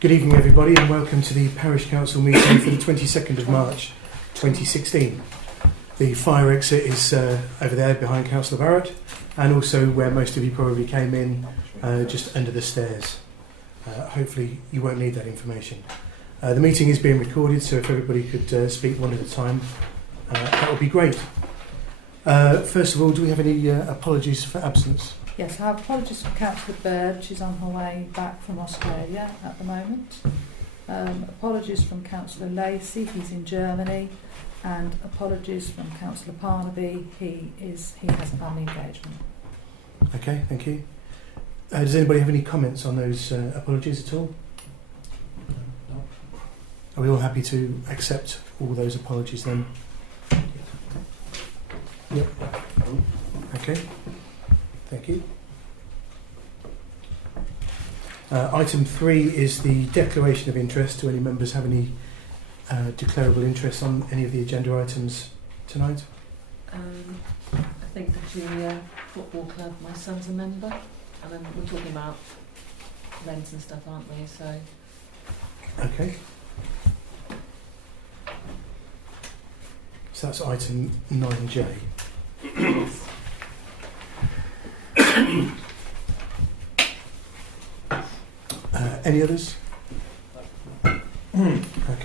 Good evening everybody and welcome to the Parish Council meeting for the 22nd of March 2016. The fire exit is over there behind Councillor Barrett and also where most of you probably came in, just under the stairs. Hopefully you won't need that information. The meeting is being recorded, so if everybody could speak one at a time, that would be great. First of all, do we have any apologies for absence? Yes, I have apologies for Councillor Bird. She's on her way back from Australia at the moment. Apologies from Councillor Lacey, he's in Germany. And apologies from Councillor Parnaby, he has a family engagement. Okay, thank you. Does anybody have any comments on those apologies at all? No. Are we all happy to accept all those apologies then? Yep. Okay. Thank you. Item 3 is the declaration of interest. Do any members have any declarable interest on any of the agenda items tonight? I think the junior football club, my son's a member, and then we're talking about rents and stuff, aren't we? So. Okay. So that's item 9J. Any others? Okay,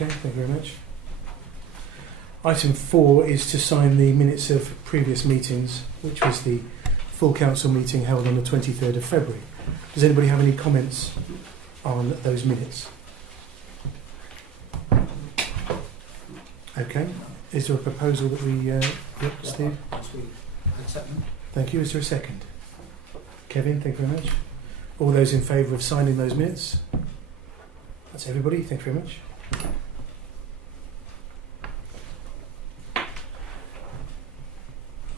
thank you very much. Item 4 is to sign the minutes of previous meetings, which was the full council meeting held on the 23rd of February. Does anybody have any comments on those minutes? Okay. Is there a proposal that we... Steve? Accept them. Thank you. Is there a second? Kevin, thank you very much. All those in favour of signing those minutes? That's everybody. Thank you very much.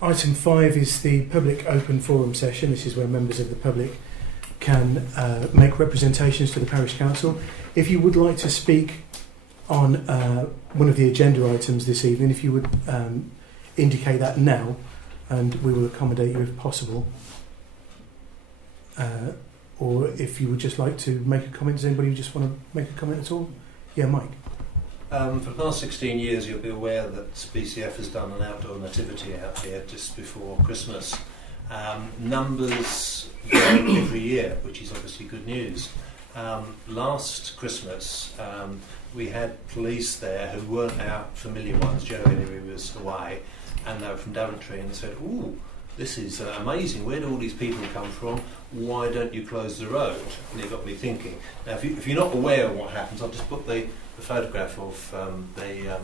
Item 5 is the public open forum session. This is where members of the public can make representations to the Parish Council. If you would like to speak on one of the agenda items this evening, if you would indicate that now, and we will accommodate you if possible. Or if you would just like to make a comment. Does anybody just want to make a comment at all? Yeah, Mike. For the past 16 years you'll be aware that BCF has done an outdoor nativity out here just before Christmas. Numbers grow every year, which is obviously good news. Last Christmas we had police there who weren't our familiar ones. Joe Henry was away and they were from Daventry and they said, "Ooh, this is amazing. Where do all these people come from? Why don't you close the road?" And it got me thinking. Now, if you're not aware of what happens, I'll just put the photograph of the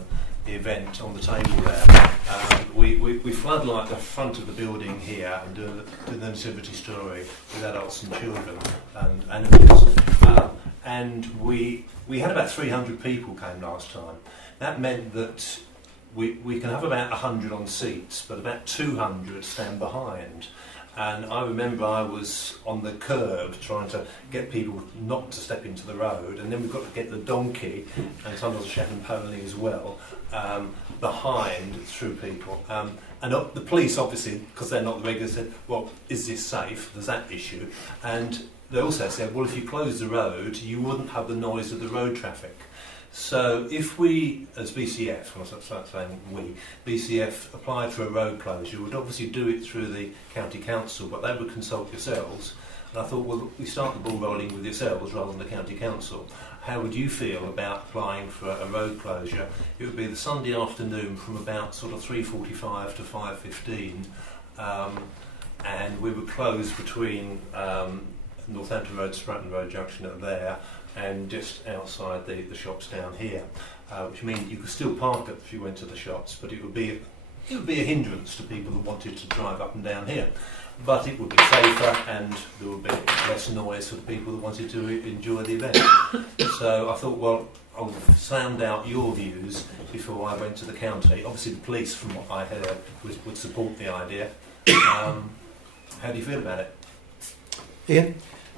event on the table there. We floodlight the front of the building here and do the nativity story with adults and children and animals. And we had about 300 people came last time. That meant that we can have about 100 on seats, but about 200 stand behind. And I remember I was on the curb trying to get people not to step into the road, and then we've got to get the donkey, and sometimes a Shetland pony as well, behind through people. And the police, obviously, because they're not the regulars, said, "Well, is this safe?" There's that issue. And they also said, "Well, if you close the road, you wouldn't have the noise of the road traffic." So if we, as BCF, or start saying we, BCF applied for a road closure, would obviously do it through the county council, but they would consult yourselves. And I thought, well, we start the ball rolling with yourselves rather than the county council. How would you feel about applying for a road closure? It would be the Sunday afternoon from about sort of 3:45 to 5:15, and we would close between Northampton Road, Stratton Road junction at there, and just outside the shops down here, which means you could still park it if you went to the shops, but it would be a hindrance to people who wanted to drive up and down here. But it would be safer and there would be less noise for the people who wanted to enjoy the event. So I thought, well, I'll sound out your views before I went to the county. Obviously the police, from what I heard, would support the idea. How do you feel about it? Ian?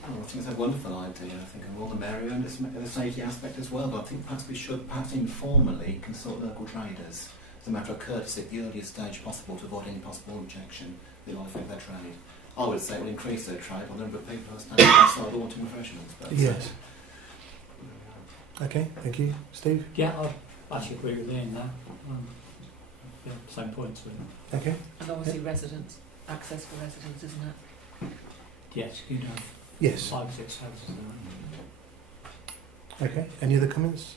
Oh, I think it's a wonderful idea. I think of all the merrier, and it's a safety aspect as well. But I think perhaps we should, informally, consult local traders as a matter of courtesy at the earliest stage possible to avoid any possible objection that will affect their trade. I would say it will increase their trade by the number of people who are standing outside wanting refreshments. But yes. Okay, thank you. Steve? Yeah, I actually agree with Ian there. Yeah, same points really. Okay. And obviously residents, access for residents, isn't it? Yes, you'd have Yes. 5 or 6 houses there. Okay, any other comments?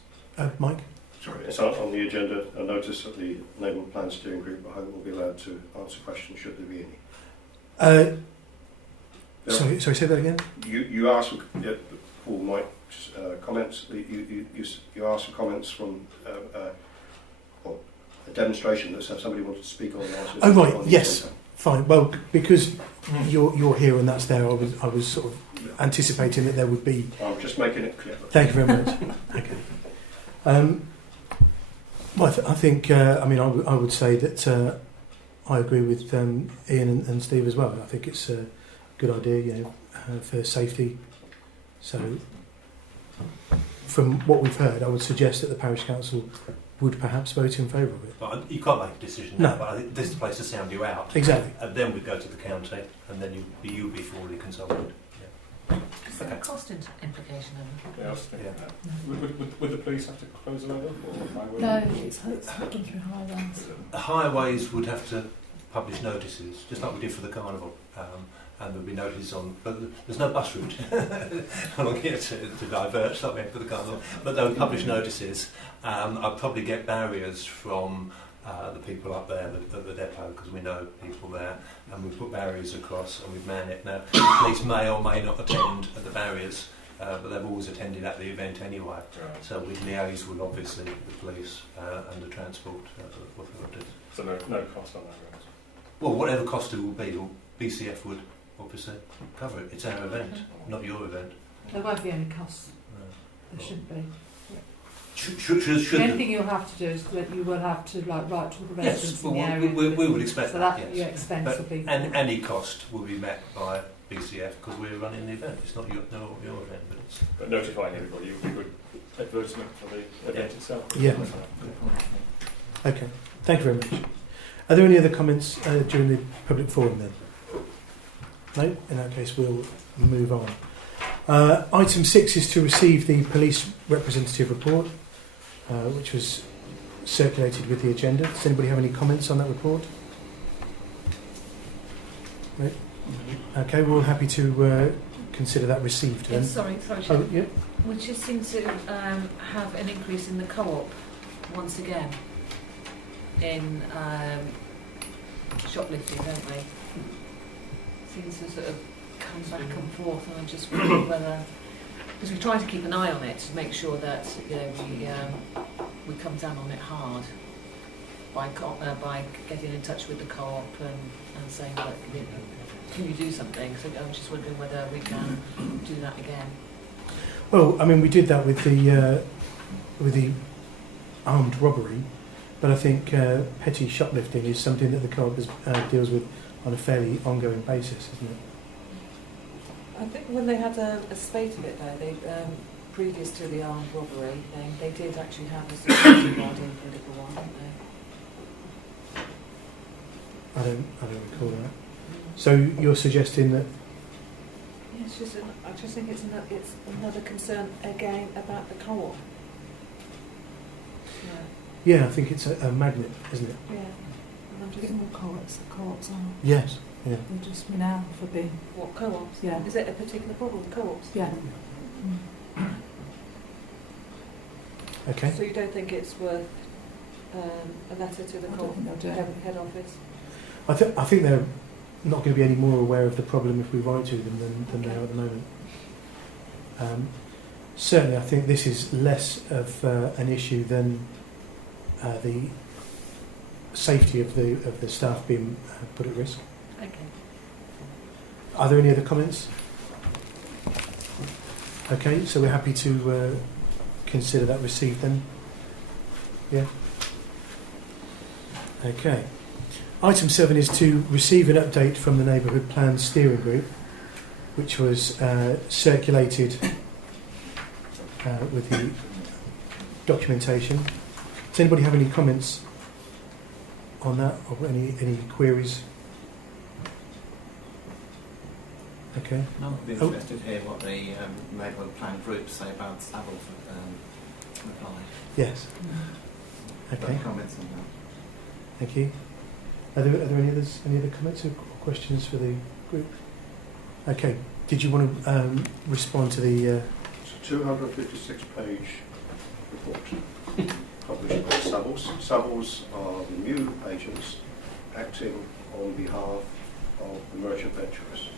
Mike? Sorry, it's on the agenda. I notice that the Neighbourhood Plan Steering Group, I hope, will be allowed to answer questions should there be any. Sorry, say that again? You asked for Mike's comments. You asked for comments from a demonstration that somebody wanted to speak on. Oh right, yes, fine. Well, because you're here and that's there, I was sort of anticipating that there would be. I'm just making it clear. Thank you very much. Okay. Well, I think. I mean, I would say that I agree with Ian and Steve as well. I think it's a good idea, you know, for safety. So, from what we've heard, I would suggest that the parish council would perhaps vote in favour of it. But you can't make a decision No. now, but I think this is the place to sound you out. Exactly. And then we'd go to the county, and then you'd be formally consulted. Is there a cost implication in Yeah, I was thinking Yeah. that. Would the police have to close the road up, or highway? No, it's happened through highways. The highways would have to publish notices, just like we did for the carnival, and there'd be notices on. But there's no bus route along here to divert something for the carnival. But they would publish notices. I'd probably get barriers from the people up there at the depot, because we know people there, and we put barriers across and we man it. Now, the police may or may not attend at the barriers, but they've always attended at the event anyway. Right. So we'd liaise with obviously the police and the transport authorities. So no cost on that road. Well, whatever cost it will be, BCF would obviously cover it. It's our event, not your event. There won't be any costs. No. There shouldn't be. Should The only thing you'll have to do is that you will have to write to all the residents yes, well, in the area. we would expect so that, that yes. your expense But will be. and any cost will be met by BCF because we're running the event. It's not your event, but it's. But notifying everybody would be good advertisement for the event itself. Yeah. Okay. Thank you very much. Are there any other comments during the public forum then? No? In that case, we'll move on. Item 6 is to receive the police representative report, which was circulated with the agenda. Does anybody have any comments on that report? No? Okay, we're all happy to consider that received then. Sorry. Oh, yeah. We just seem to have an increase in the co-op once again in shoplifting, don't we? Seems to sort of come back and forth, and I'm just wondering whether, because we try to keep an eye on it to make sure that we come down on it hard by getting in touch with the co-op and saying, look, can you do something? So I'm just wondering whether we can do that again. Well, I mean, we did that with the armed robbery, but I think petty shoplifting is something that the co-op deals with on a fairly ongoing basis, isn't it? I think when they had a spate of it though, they previous to the armed robbery thing, they did actually have a security guard in for a little while, didn't they? I don't recall that. So you're suggesting that? Yeah, it's just I just think it's another concern again about the co-op. Yeah, I think it's a magnet, isn't it? Yeah. And I'm just More co-ops are. Yes. Yeah. They're just renowned for being. what co-ops? Yeah. Is it a particular problem with co-ops? Yeah. Okay. So you don't think it's worth a letter to the I don't co-op think they'll do it. head office? I think they're not going to be any more aware of the problem if we write to them than they are at the moment. Certainly, I think this is less of an issue than the safety of the staff being put at risk. Okay. Are there any other comments? Okay, so we're happy to consider that received then? Yeah? Okay. Item 7 is to receive an update from the Neighbourhood Plan Steering Group, which was circulated with the documentation. Does anybody have any comments on that, or any queries? Okay. No, I'd be interested to hear what the neighbourhood plan group say about Savills reply. Yes. Okay. Any comments on that? Thank you. Are there any other comments or questions for the group? Okay. Did you want to respond to the? It's a 256-page report published by Savills. Savills are the new agents acting on behalf of the merchant venturers.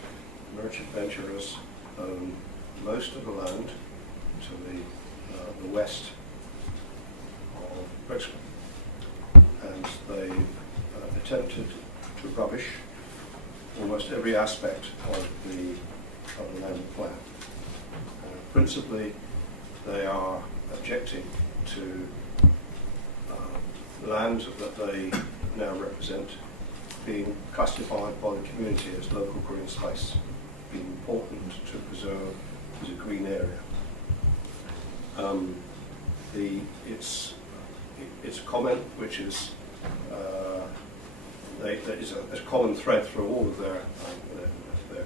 Merchant venturers own most of the land to the west of Brixworth, and they attempted to rubbish almost every aspect of the land plan. Principally, they are objecting to land that they now represent being classified by the community as local green space, being important to preserve as a green area. It's a comment which is there is a common thread through all of their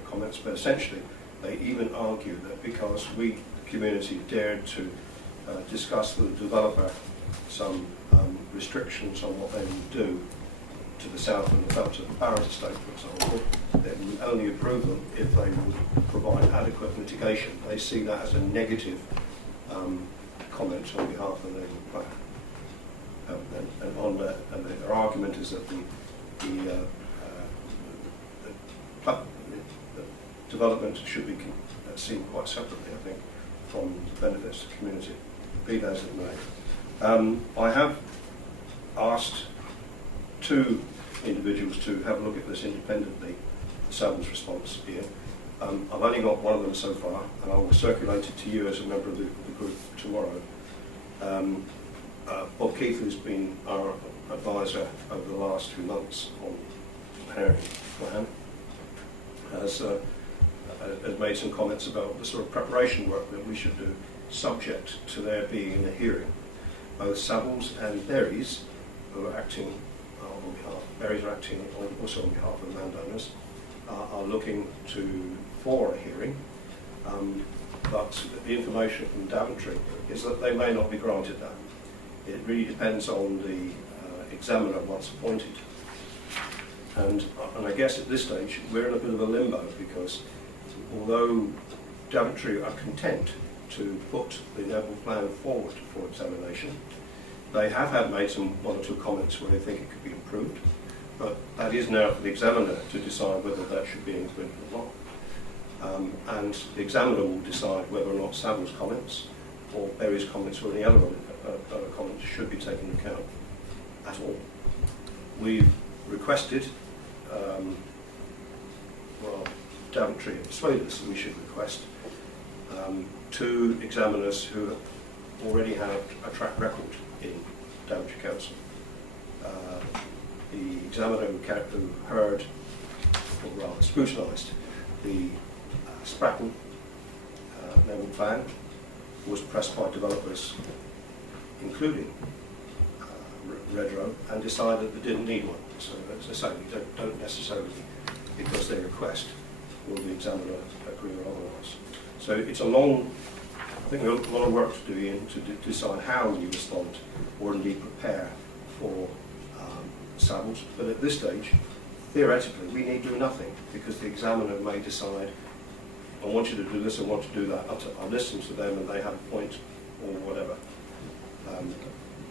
comments, but essentially they even argue that because we, the community, dared to discuss with the developer some restrictions on what they would do to the south and the belt of the Barrett estate, for example, they would only approve them if they would provide adequate mitigation. They see that as a negative comment on behalf of the neighbourhood plan. And their argument is that the development should be seen quite separately, I think, from the benefits to the community, be that as it may. I have asked two individuals to have a look at this independently, Savills' response here. I've only got one of them so far, and I will circulate it to you as a member of the group tomorrow. Bob Keith, who's been our advisor over the last 2 months on the Herring plan, has made some comments about the sort of preparation work that we should do subject to there being a hearing. Both Savills and Berries, who are acting on behalf, Berries are acting also on behalf of the landowners, are looking for a hearing, but the information from Daventry is that they may not be granted that. It really depends on the examiner once appointed. And I guess at this stage we're in a bit of a limbo, because although Daventry are content to put the level plan forward for examination, they have made one or two comments where they think it could be improved, but that is now for the examiner to decide whether that should be included or not. And the examiner will decide whether or not Savills' comments or Berry's comments or any other comments should be taken into account at all. We've requested, Daventry persuaded us that we should request two examiners who already have a track record in Daventry Council. The examiner who heard, or rather scrutinised, the Spratton level plan was pressed by developers, including Redrow, and decided they didn't need one. So as I say, we don't necessarily, because they request, will the examiner agree or otherwise. So it's a lot of work to do to decide how we respond or indeed prepare for Savills. But at this stage, theoretically, we need do nothing, because the examiner may decide, I want you to do this, I want to do that. I'll listen to them and they have a point or whatever.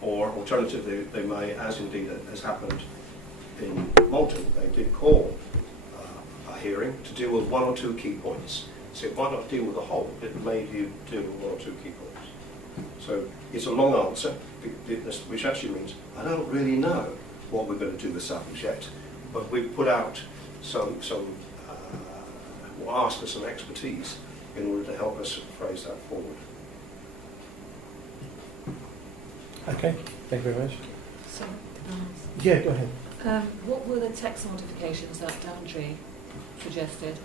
Or alternatively, they may, as indeed has happened in Malton, they did call a hearing to deal with one or two key points. So it might not deal with the whole, it may deal with one or two key points. So it's a long answer, which actually means I don't really know what we're going to do with Savills yet, but we've put out or asked for some expertise in order to help us phrase that forward. Okay, thank you very much. So, can I ask? Yeah, go ahead. What were the text modifications that Daventry suggested?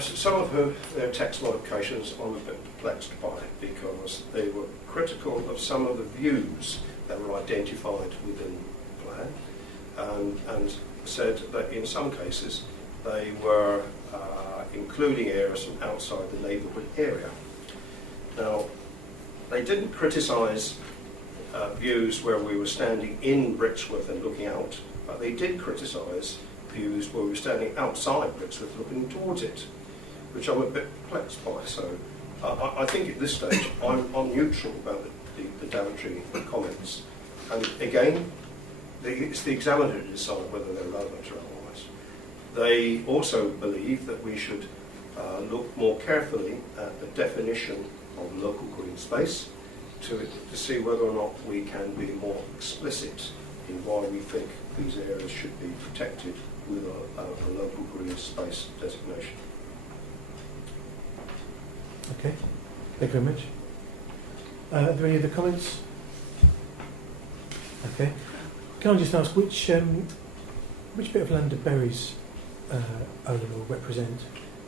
Some of their text modifications I'm a bit perplexed by, because they were critical of some of the views that were identified within the plan, and said that in some cases they were including areas from outside the neighbourhood area. Now, They didn't criticise views where we were standing in Brixworth and looking out, but they did criticise views where we were standing outside Brixworth looking towards it, which I'm a bit perplexed by. So I think at this stage I'm neutral about the Daventry comments. And again, it's the examiner to decide whether they're relevant or otherwise. They also believe that we should look more carefully at the definition of local green space to see whether or not we can be more explicit in why we think these areas should be protected with a local green space designation. Okay, thank you very much. Are there any other comments? Okay. Can I just ask which bit of land do Berries own or represent?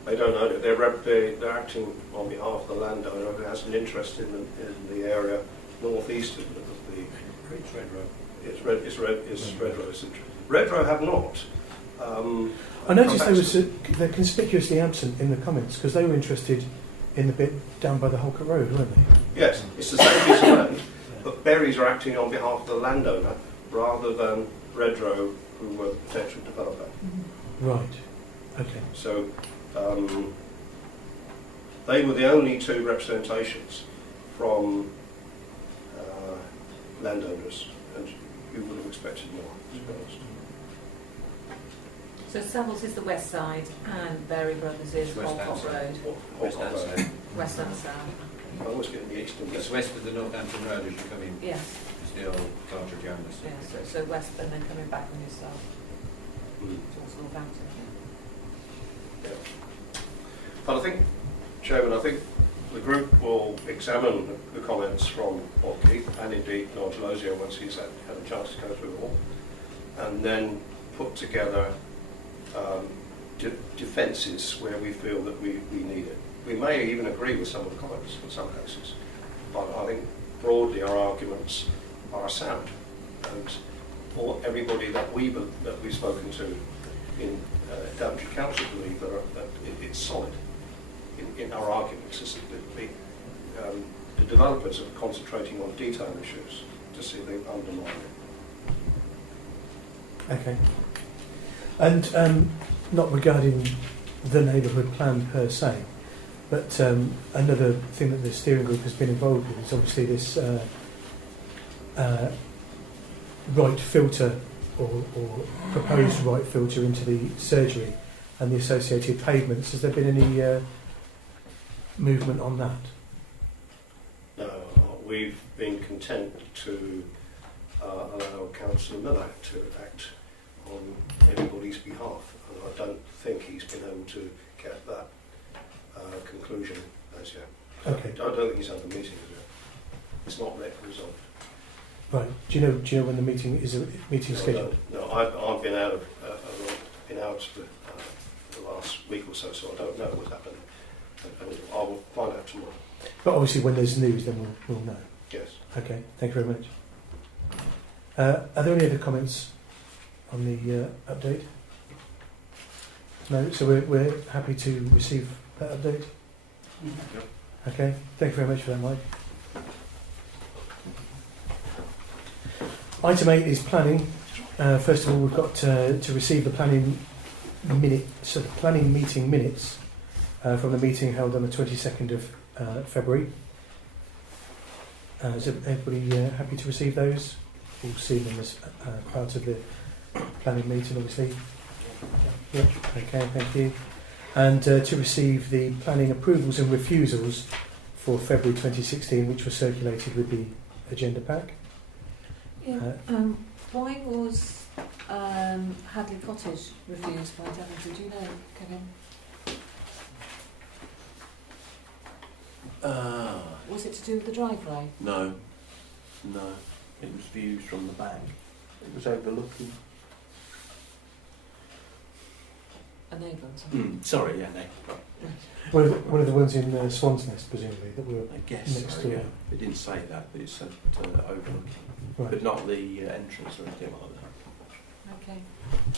They don't own it. They're acting on behalf of the landowner who has an interest in the area northeast of the. It's Redrow. It's Redrow's interest. Redrow have not. I noticed they're conspicuously absent in the comments because they were interested in the bit down by the Holcott Road, weren't they? Yes, it's the same piece of land, but Berries are acting on behalf of the landowner rather than Redrow, who were the potential developer. Right. Okay. So they were the only two representations from landowners, and you would have expected more, to be honest. So Savills is the west side and Berry Brothers is Holcott Road. West and south. West and south. I always get the east and It's west. west of the Northampton Road as you come in. Yes. It's the old Cartridge Jones. Yeah, so west and then coming back on your south Mm. towards Northampton. But I think, Chairman, I think the group will examine the comments from Bob Keith and indeed Nigel Ozier once he's had a chance to go through them all, and then put together defences where we feel that we need it. We may even agree with some of the comments in some cases, but I think broadly our arguments are sound, and everybody that we've spoken to in Daventry Council believe that it's solid in our arguments. Is that the developers are concentrating on detail issues to see they undermine it. Okay. And not regarding the neighbourhood plan per se, but another thing that the steering group has been involved with is obviously this right filter or proposed right filter into the surgery and the associated pavements. Has there been any movement on that? No, we've been content to allow Councillor Miller to act on everybody's behalf, and I don't think he's been able to get that conclusion as yet. Okay. I don't think he's had the meeting as yet. It's not yet resolved. Right. Do you know when the meeting is scheduled? No, I've been out the last week or so I don't know what's happened. And I will find out tomorrow. But obviously, when there's news, then we'll know. Yes. Okay. Thank you very much. Are there any other comments on the update? No. So we're happy to receive that update. Okay. Thank you very much for that, Mike. Item 8 is planning. First of all, we've got to receive the planning meeting minutes from the meeting held on the 22nd of February. Is everybody happy to receive those? We'll see them as part of the planning meeting, obviously. Yeah. Okay, thank you. And to receive the planning approvals and refusals for February 2016, which were circulated with the agenda pack. Yeah. Why was Hadley Cottage refused by Daventry? Do you know, Kevin? Was it to do with the driveway? No. It was views from the back. It was overlooking. A neighbour? Sorry, yeah, One of the ones in Swan's Nest, presumably, that were I guess next so, to yeah. it. It didn't say that, but it said overlooking. Right. But not the entrance or anything like that. Okay.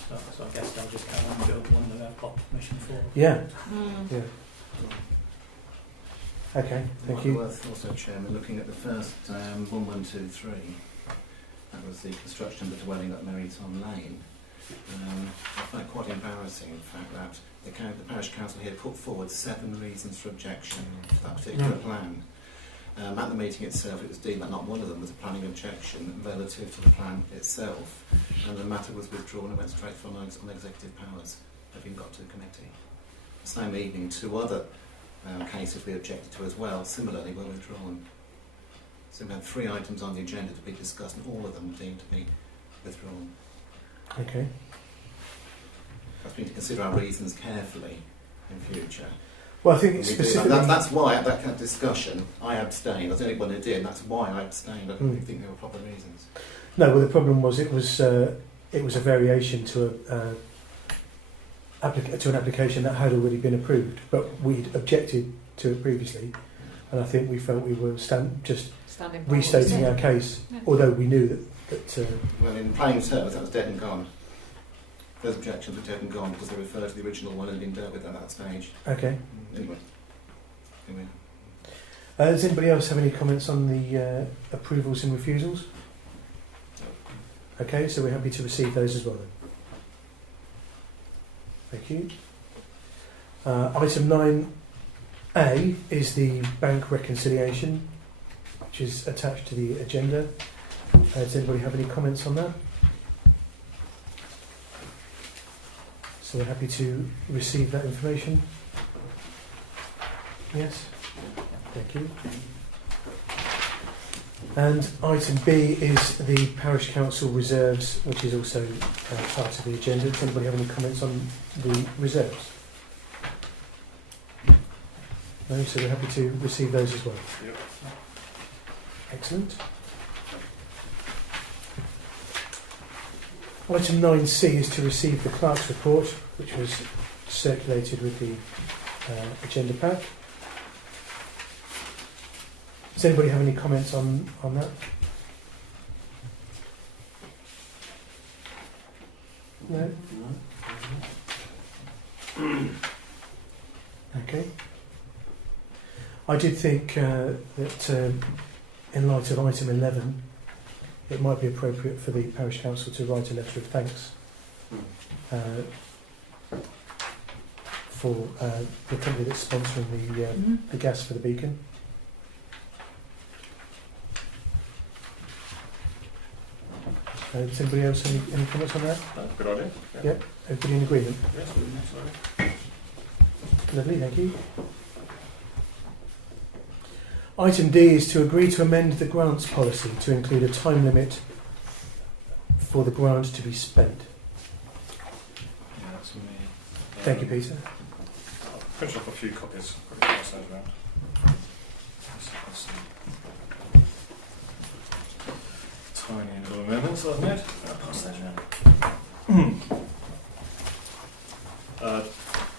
So I guess they'll just go and build one that they've got permission for. Yeah. Mm. Yeah. Okay, It thank might be you. worth also, Chairman, looking at the first 1123. That was the construction of the dwelling at Maryton Lane. I find it quite embarrassing, in fact, that the parish council here put forward 7 reasons for objection to that particular plan. At the meeting itself, it was deemed that not one of them was a planning objection relative to the plan itself, and the matter was withdrawn and went straight for non-executive powers, having got to the committee. The same evening, 2 other cases we objected to as well, similarly were withdrawn. So we had 3 items on the agenda to be discussed, and all of them deemed to be withdrawn. Okay. We need to consider our reasons carefully in future. Well, I think And it's we do that. specifically... That's why at that kind of discussion I abstained. I was the only one who did, and that's why I abstained. I didn't think there were proper reasons. No, well, the problem was it was a variation to an application that had already been approved, but we'd objected to it previously, and I think we felt we were Standing by restating what our was case, Yeah. although we knew that Well, in plain terms, that was dead and gone. Those objections were dead and gone because they referred to the original one and had been dealt with at that stage. okay. Anyway. Does anybody else have any comments on the approvals and refusals? Okay, so we're happy to receive those as well then. Thank you. Item 9A is the bank reconciliation, which is attached to the agenda. Does anybody have any comments on that? So we're happy to receive that information. Yes? Thank you. And item B is the Parish Council reserves, which is also part of the agenda. Does anybody have any comments on the reserves? No, so we're happy to receive those as well. Yep. Excellent. Item 9C is to receive the clerk's report, which was circulated with the agenda pack. Does anybody have any comments on that? No? Okay. I did think that in light of item 11, it might be appropriate for the Parish Council to write a letter of thanks for the company that's sponsoring the gas for the beacon. Does anybody else have any comments on that? That's a good idea. Yep. Everybody in agreement? Yes, sorry. Lovely, thank you. Item D is to agree to amend the grants policy to include a time limit for the grant to be spent. Yeah, that's me. Thank you, Peter. I'll print off a few copies. Quickly pass those around. Let's see. Tiny little amendments that I've made. I'll pass those around.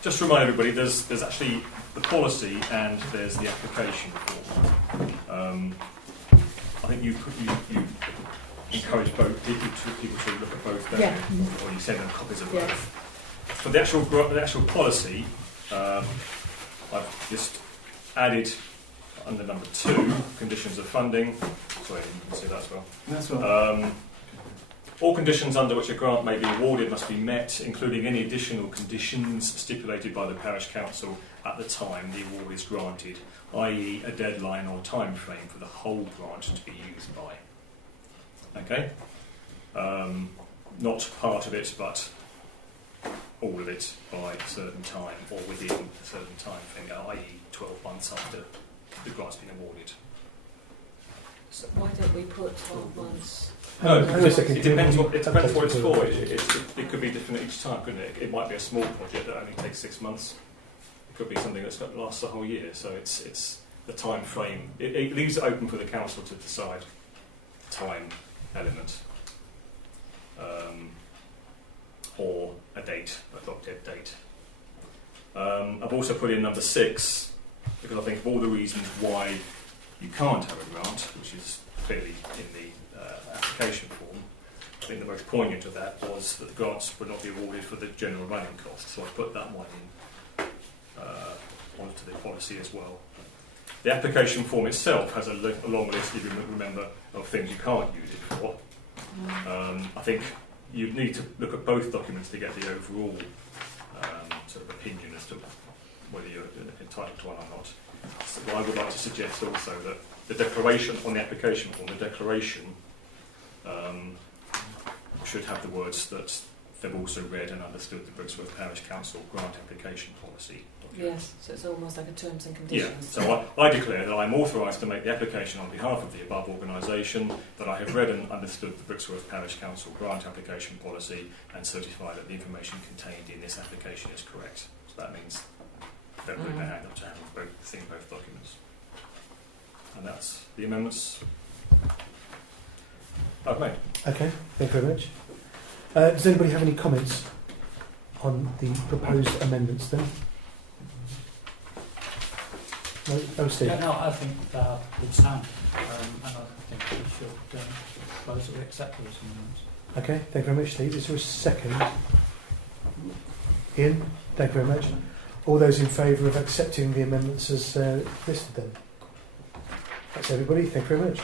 Just to remind everybody, there's actually the policy and there's the application form. I think you encourage people to look at both, don't you? Or you send them copies of both. For the actual policy, I've just added under number 2 conditions of funding. Sorry, you can see that as well. That's right. All conditions under which a grant may be awarded must be met, including any additional conditions stipulated by the Parish Council at the time the award is granted, i.e. a deadline or time frame for the whole grant to be used by. Okay? Not part of it, but all of it by a certain time, or within a certain time frame, i.e. 12 months after the grant's been awarded. So why don't we put 12 months? No, Hang on a second. it depends what it's for. It could be different each time, couldn't it? It might be a small project that only takes 6 months. It could be something that's got lasts the whole year. So it's the time frame. It leaves it open for the council to decide the time element, or a date, a drop-dead date. I've also put in number 6 because I think of all the reasons why you can't have a grant, which is clearly in the application form. I think the most poignant of that was that the grants would not be awarded for the general running costs, so I put that one in onto the policy as well. The application form itself has a long list, if you remember, of things you can't use it for. I think you need to look at both documents to get the overall sort of opinion as to whether you're entitled to one or not. So I would like to suggest also that the declaration on the application form, the declaration should have the words that they've also read and understood the Brixworth Parish Council grant application policy document. Yes, so it's almost like a terms and conditions. Yeah, so I declare that I am authorised to make the application on behalf of the above organisation, that I have read and understood the Brixworth Parish Council grant application policy and certify that the information contained in this application is correct. So that means they're putting their hand up to having seen both documents. And that's the amendments I've made. Okay, thank you very much. Does anybody have any comments on the proposed amendments then? No? Oh, Steve. Yeah, no, I think it's sound, and I think we should propose that we accept those amendments. Okay, thank you very much, Steve. Is there a second? Ian, thank you very much. All those in favour of accepting the amendments as listed then? That's everybody, thank you very much.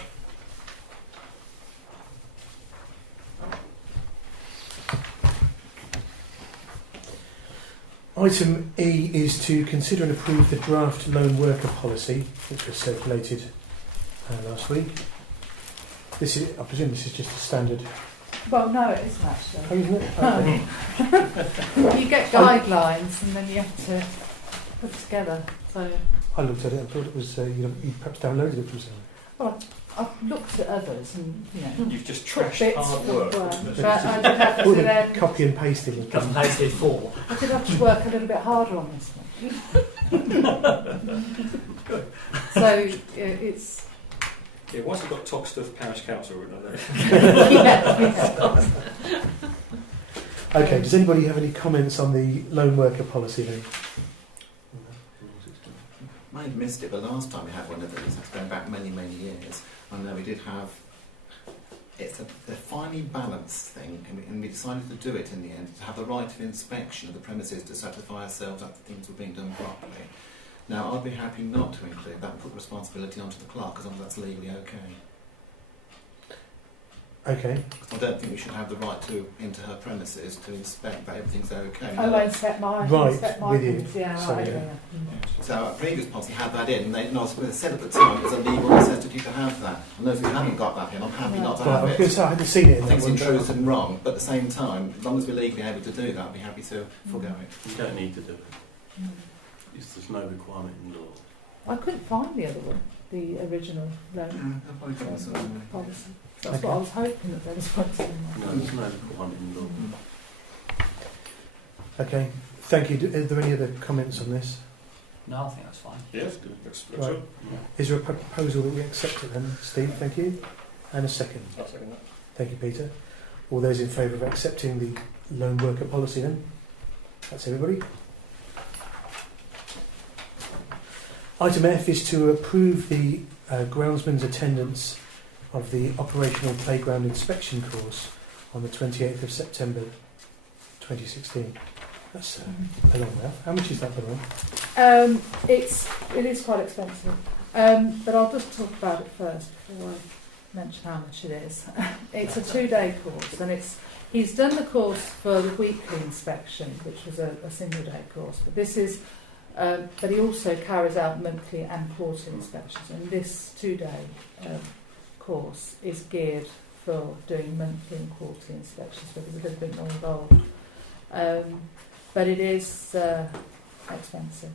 Item E is to consider and approve the draft lone worker policy, which was circulated last week. This is, I presume this is just a standard. Well, no, it isn't actually. Oh, isn't it? Okay. You get guidelines and then you have to put it together. So I looked at it and thought it was, you perhaps downloaded it from somewhere. well, I've looked at others and, you know, You've just took trashed bits hard from work. work. But I did have All to the then, copy and pasting. and Doesn't things. taste it for. I did have to work a little bit harder on this one. So it's Yeah, why's it got Toxteth Parish Council written on there? yeah. Okay, does anybody have any comments on the lone worker policy then? I might have missed it, but last time we had one of these, that's going back many, many years, I know we did have, it's a finely balanced thing, and we decided to do it in the end, to have the right of inspection of the premises to certify ourselves that things were being done properly. Now, I'd be happy not to include that and put responsibility onto the clerk, as long as that's legally okay. Okay, I don't think we should have the right to enter her premises to inspect that everything's okay. I won't set my Right, set my with you. things. Yeah, So, right, yeah. yeah. So our previous policy had that in, and I said at the time it was a legal necessity to have that. And those who haven't got that in, I'm happy not to right, I have was going to it. say I hadn't seen it in I that think it's one. intrusive and wrong, but at the same time, as long as we're legally able to do that, I'd be happy to forego it. You don't need to do it. Mm. There's no requirement in law. I couldn't find the other one, the original loan I've probably got this one. policy. That's Okay. what I was hoping that there was one somewhere. No, there's no requirement in law. Okay, thank you. Are there any other comments on this? No, I think that's fine. Yes, looks Right. good. Is there a proposal that we accept it then, Steve? Thank you. And a second. I'll second that. Thank you, Peter. All those in favour of accepting the lone worker policy then? That's everybody. Item F is to approve the groundsman's attendance of the operational playground inspection course on the 28th of September 2016. That's a long way off. How much is that per month? It is quite expensive, but I'll just talk about it first before I mention how much it is. It's a 2-day course, and he's done the course for the weekly inspection, which was a single day course, but this is but he also carries out monthly and quarterly inspections, and this 2-day course is geared for doing monthly and quarterly inspections, so there's a little bit more involved. But it is expensive.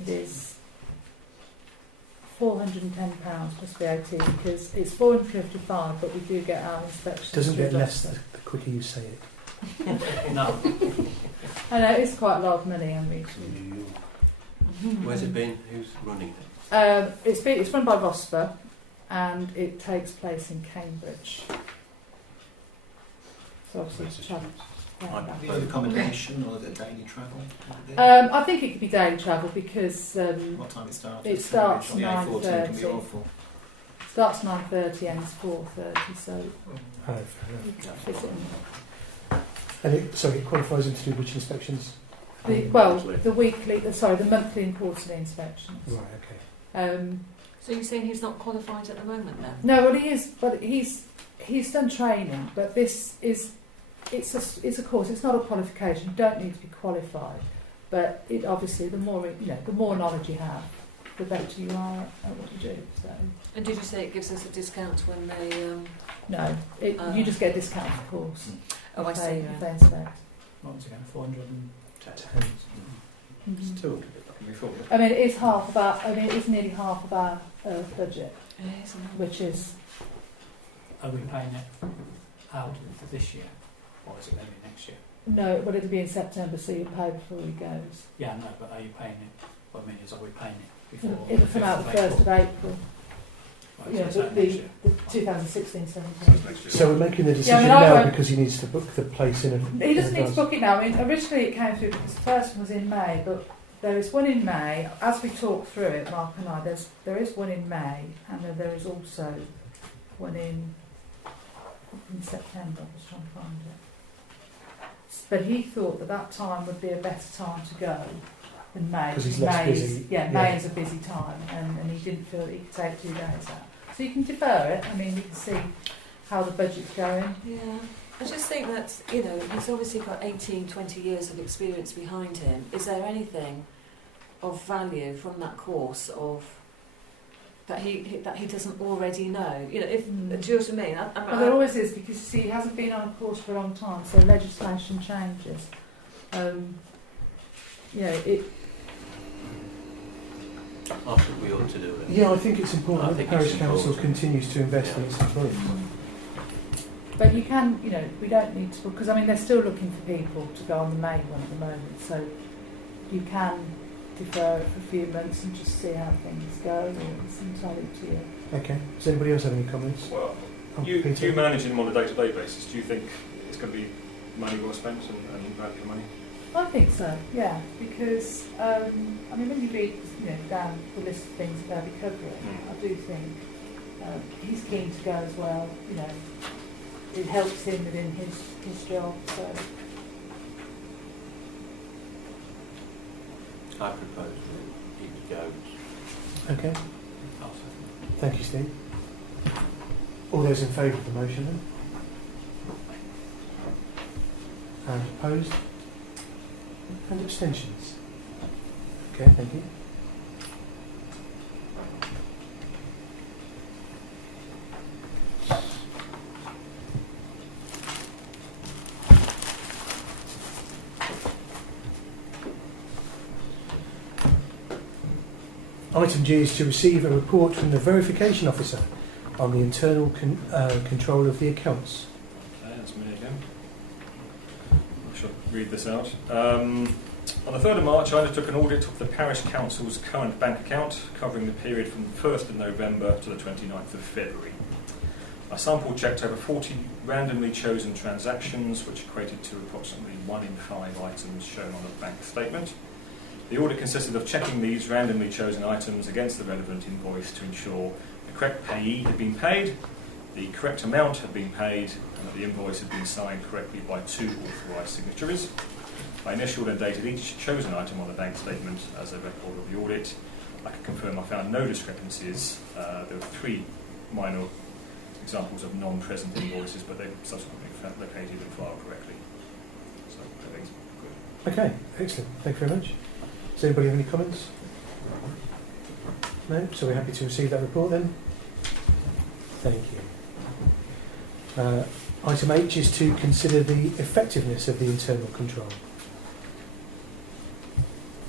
It is £410 plus VAT, because it's £455, but we do get our inspections. It doesn't through get less Gloucester. the quicker you say it. No. I know, it's quite a lot of money, and we. Where's it been? Who's running it? It's run by Vosper, and it takes place in Cambridge. So obviously it's travel. Is it accommodation or is it daily travel? I think it could be daily travel, because What time it starts? it starts On the A14 can be 9:30. awful. starts 9:30, ends 4:30, so Oh, fair enough. you can fit it in. And it qualifies him to do which inspections? The monthly and quarterly inspections. Right, okay. So you're saying he's not qualified at the moment then? No, well he is, but he's done training. But it's a course. It's not a qualification. You don't need to be qualified. But it obviously the more knowledge you have, the better you are at what you do. So. And did you say it gives us a discount when they? No, you just get a discount of the course. Oh, I see. If they inspect. Once again, 410. Mm-hmm. Still, Can we afford it? I mean, it is half of our. I mean, it is nearly half of our budget, It is, isn't it? which is. Are we paying it out for this year, or is it going to be next year? No, well, it'll be in September, so you pay before he goes. Yeah, no, but are you paying it? What I mean is, are we paying it before? It'll come out the 1st of April. Right, Yeah, so the next year. 2016-17. So we're making the decision Yeah, I mean, now because he needs to book the place in. He doesn't need to book it now. I mean, originally it came through because the first one was in May, but there is one in May. As we talk through it, Mark and I, there is one in May, and then there is also one in September. I was trying to find it. But he thought that time would be a better time to go than May. 'Cause he's less May busy. May is a busy time, and he didn't feel that he could take 2 days out. So you can defer it. I mean, you can see how the budget's going. Yeah. I just think that, you know, he's obviously got 18, 20 years of experience behind him. Is there anything of value from that course that he doesn't already know? You know, if do you know what I mean? Well, there always is, because you see, he hasn't been on a course for a long time, so legislation changes. You know, I think we ought to do it. Yeah, I think it's important I that the think parish it's council important. continues to invest in its employees. but you can, you know, we don't need to, because I mean, they're still looking for people to go on the May one at the moment, so you can defer it for a few months and just see how things go, or it's entirely to you. Okay. Does anybody else have any comments? Well, Oh, you Peter? manage him on a day-to-day basis. Do you think it's going to be money well spent and value for money? I think so, yeah, because I mean, when you read, you know, down the list of things that they'll be covering, I do think he's keen to go as well. You know, it helps him within his job. So I propose that it goes. Okay. I'll second. Thank you, Steve. All those in favour of the motion then? And opposed? And abstentions? Okay, thank you. Item G is to receive a report from the verification officer on the internal control of the accounts. That's me again. I shall read this out. On the 3rd of March, I undertook an audit of the Parish Council's current bank account, covering the period from the 1st of November to the 29th of February. I sample checked over 40 randomly chosen transactions, which equated to approximately 1 in 5 items shown on a bank statement. The audit consisted of checking these randomly chosen items against the relevant invoice to ensure the correct payee had been paid, the correct amount had been paid, and that the invoice had been signed correctly by 2 authorised signatories. I initialed and dated each chosen item on the bank statement as a record of the audit. I can confirm I found no discrepancies. There were 3 minor examples of non-present invoices, but they subsequently located and filed correctly. So everything's good. Okay, excellent. Thank you very much. Does anybody have any comments? No? So we're happy to receive that report then? Thank you. Item H is to consider the effectiveness of the internal control.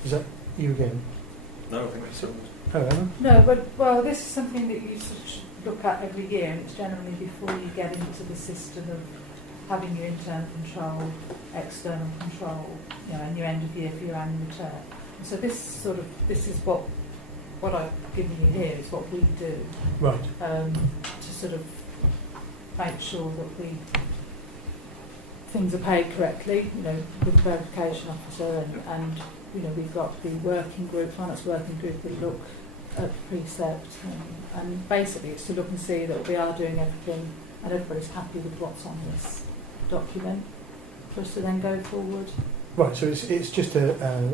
Is that you again? No, I think that's all. Oh, Emma? no, but well, this is something that you sort of look at every year, and it's generally before you get into the system of having your internal control, external control, you know, and your end of year for your annual return. So this is what I've given you here is what we do Right. to sort of make sure that things are paid correctly, you know, with the verification officer, and you know, we've got the working group, finance working group that look at precept, and basically it's to look and see that we are doing everything and everybody's happy with what's on this document for us to then go forward. Right, so it's just a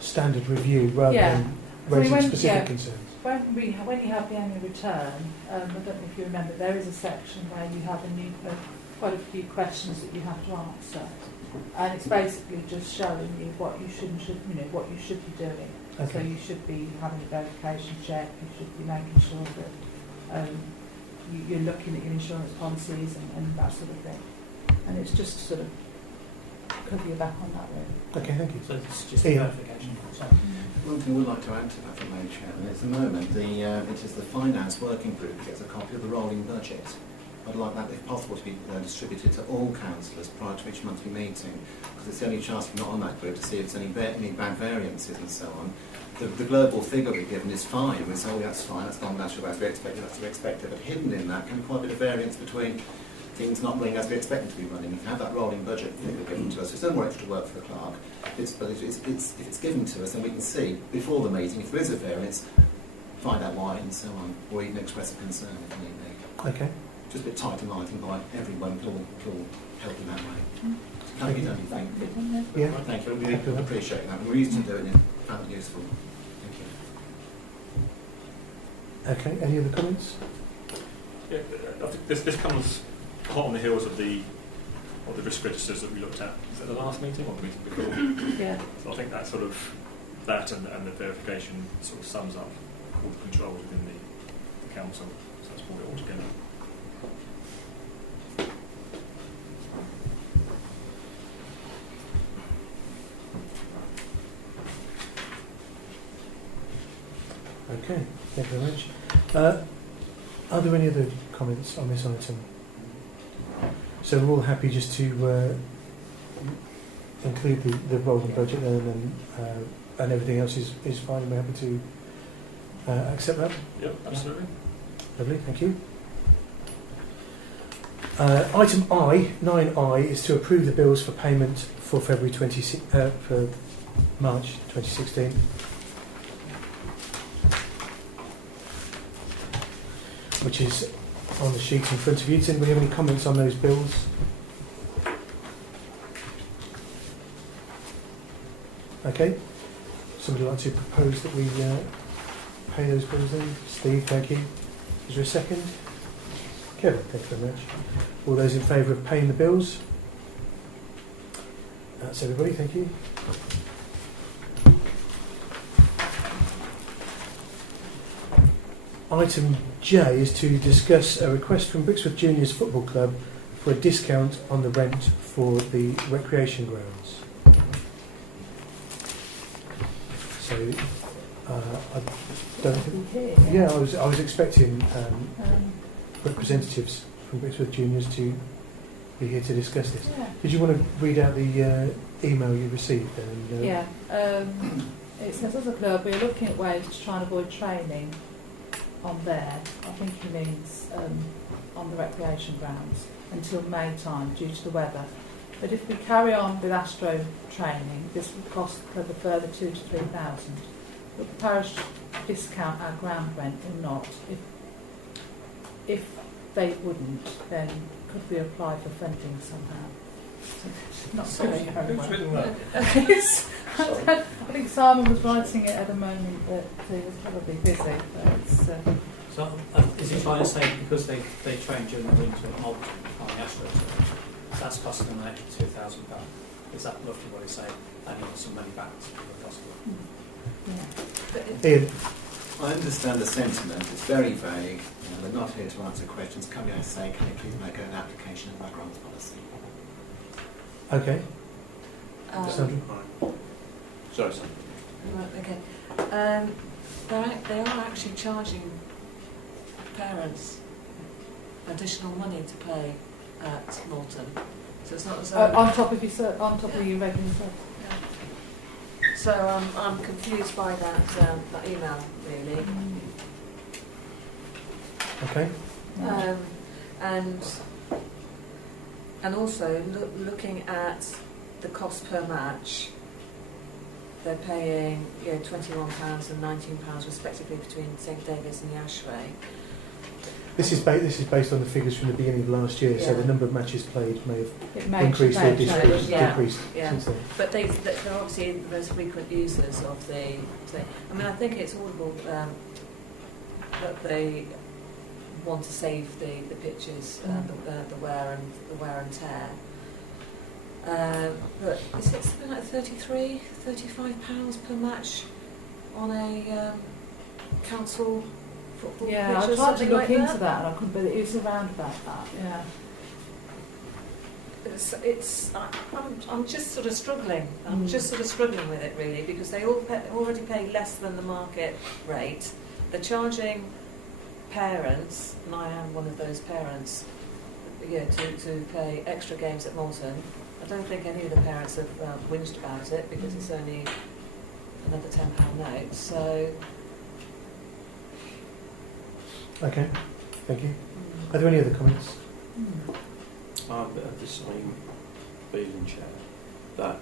standard review rather Yeah. than raising when- specific yeah. concerns. When you have the annual return, I don't know if you remember, there is a section where you have quite a few questions that you have to answer, and it's basically just showing you what you should what you should be doing. Okay. So you should be having a verification check. You should be making sure that you're looking at your insurance policies and that sort of thing. And it's just to sort of cover your back on that, really. Okay, thank you. So it's just Ian. a verification. So, One thing I would like to add to that, from Madam Chairman, is at the moment it is the finance working group that gets a copy of the rolling budget. I'd like that, if possible, to be distributed to all councillors prior to each monthly meeting, because it's the only chance if you're not on that group to see if there's any bad variances and so on. The global figure we've given is fine. We say, oh, that's fine, that's non-natural, that's to be expected, that's to be expected. But hidden in that can be quite a bit of variance between things not running as we expect them to be running. If you have that rolling budget figure given to us, it's no more extra work for the clerk. But if it's given to us, then we can see before the meeting if there is a variance, find out why and so on, or even express a concern if need be. Okay. Just a bit tight and light and by everyone, it all help in that way. Can be done, you think? Yeah. Thank you. We appreciate that. We're used to doing it. Found it useful. Thank you. Okay, any other comments? Yeah, I think this comes hot on the heels of the risk registers that we looked at. Is that the last meeting or the meeting before? Yeah. So I think that sort of and the verification sort of sums up all the controls within the council. So that's brought it all together. Okay, thank you very much. Are there any other comments on this item? So we're all happy just to include the rolling budget then, and everything else is fine, and we're happy to accept that? Yep, absolutely. Lovely, thank you. Item I, 9I, is to approve the bills for payment for for March 2016. Which is on the sheet in front of you. Does anybody have any comments on those bills? Okay. Somebody like to propose that we pay those bills then? Steve, thank you. Is there a second? Kevin, thank you very much. All those in favour of paying the bills? That's everybody, thank you. Item J is to discuss a request from Brixworth Juniors Football Club for a discount on the rent for the recreation grounds. So, I don't think... Yeah, I was expecting representatives from Brixworth Juniors to be here to discuss this. Yeah. Did you want to read out the email you received then? Yeah. It says, as a club, we're looking at ways to try and avoid training on there. I think he means on the recreation grounds until May time due to the weather. But if we carry on with Astro training, this will cost the club a further 2,000 to 3,000. Would the parish discount our ground rent or not? If they wouldn't, then could we apply for funding somehow? Not sorry, Who's written that? I think Simon was writing it at a moment that he was probably busy. But it's, so is he trying to say because they train during the winter at Mrch on the Astro, that's costing them an extra £2,000? Is that roughly what he's saying? And he wants some money back to the customer? yeah. Ian? I understand the sentiment. It's very vague. They're not here to answer questions. Can we say, can you please make an application of our grants policy? Okay. Sandra? Sorry, Sam. Right, okay. They are actually charging parents additional money to pay at Morton. So it's not as though... on top of your regular service. So I'm confused by that email, really. Okay. And also looking at the cost per match, they're paying £21 and £19 respectively between St David's and the Ashray. This is based on the figures from the beginning of last year, so Yeah. the number of matches played may have It may increased or change. decreased Yeah. since then. But they're obviously the most frequent users of the thing. I mean, I think it's audible that they want to save the pictures, the wear and tear. But is it something like £35 per match on a council football Yeah, pitch I or tried to something look like into that? that and I couldn't, but it is around about that. Yeah. I'm just sort of struggling. I'm just sort of struggling with it really, because they already pay less than the market rate. They're charging parents, and I am one of those parents, to play extra games at Moulton. I don't think any of the parents have whinged about it because it's only another £10 note. So. Okay, thank you. Are there any other comments? I'm of the same feeling, Chair, that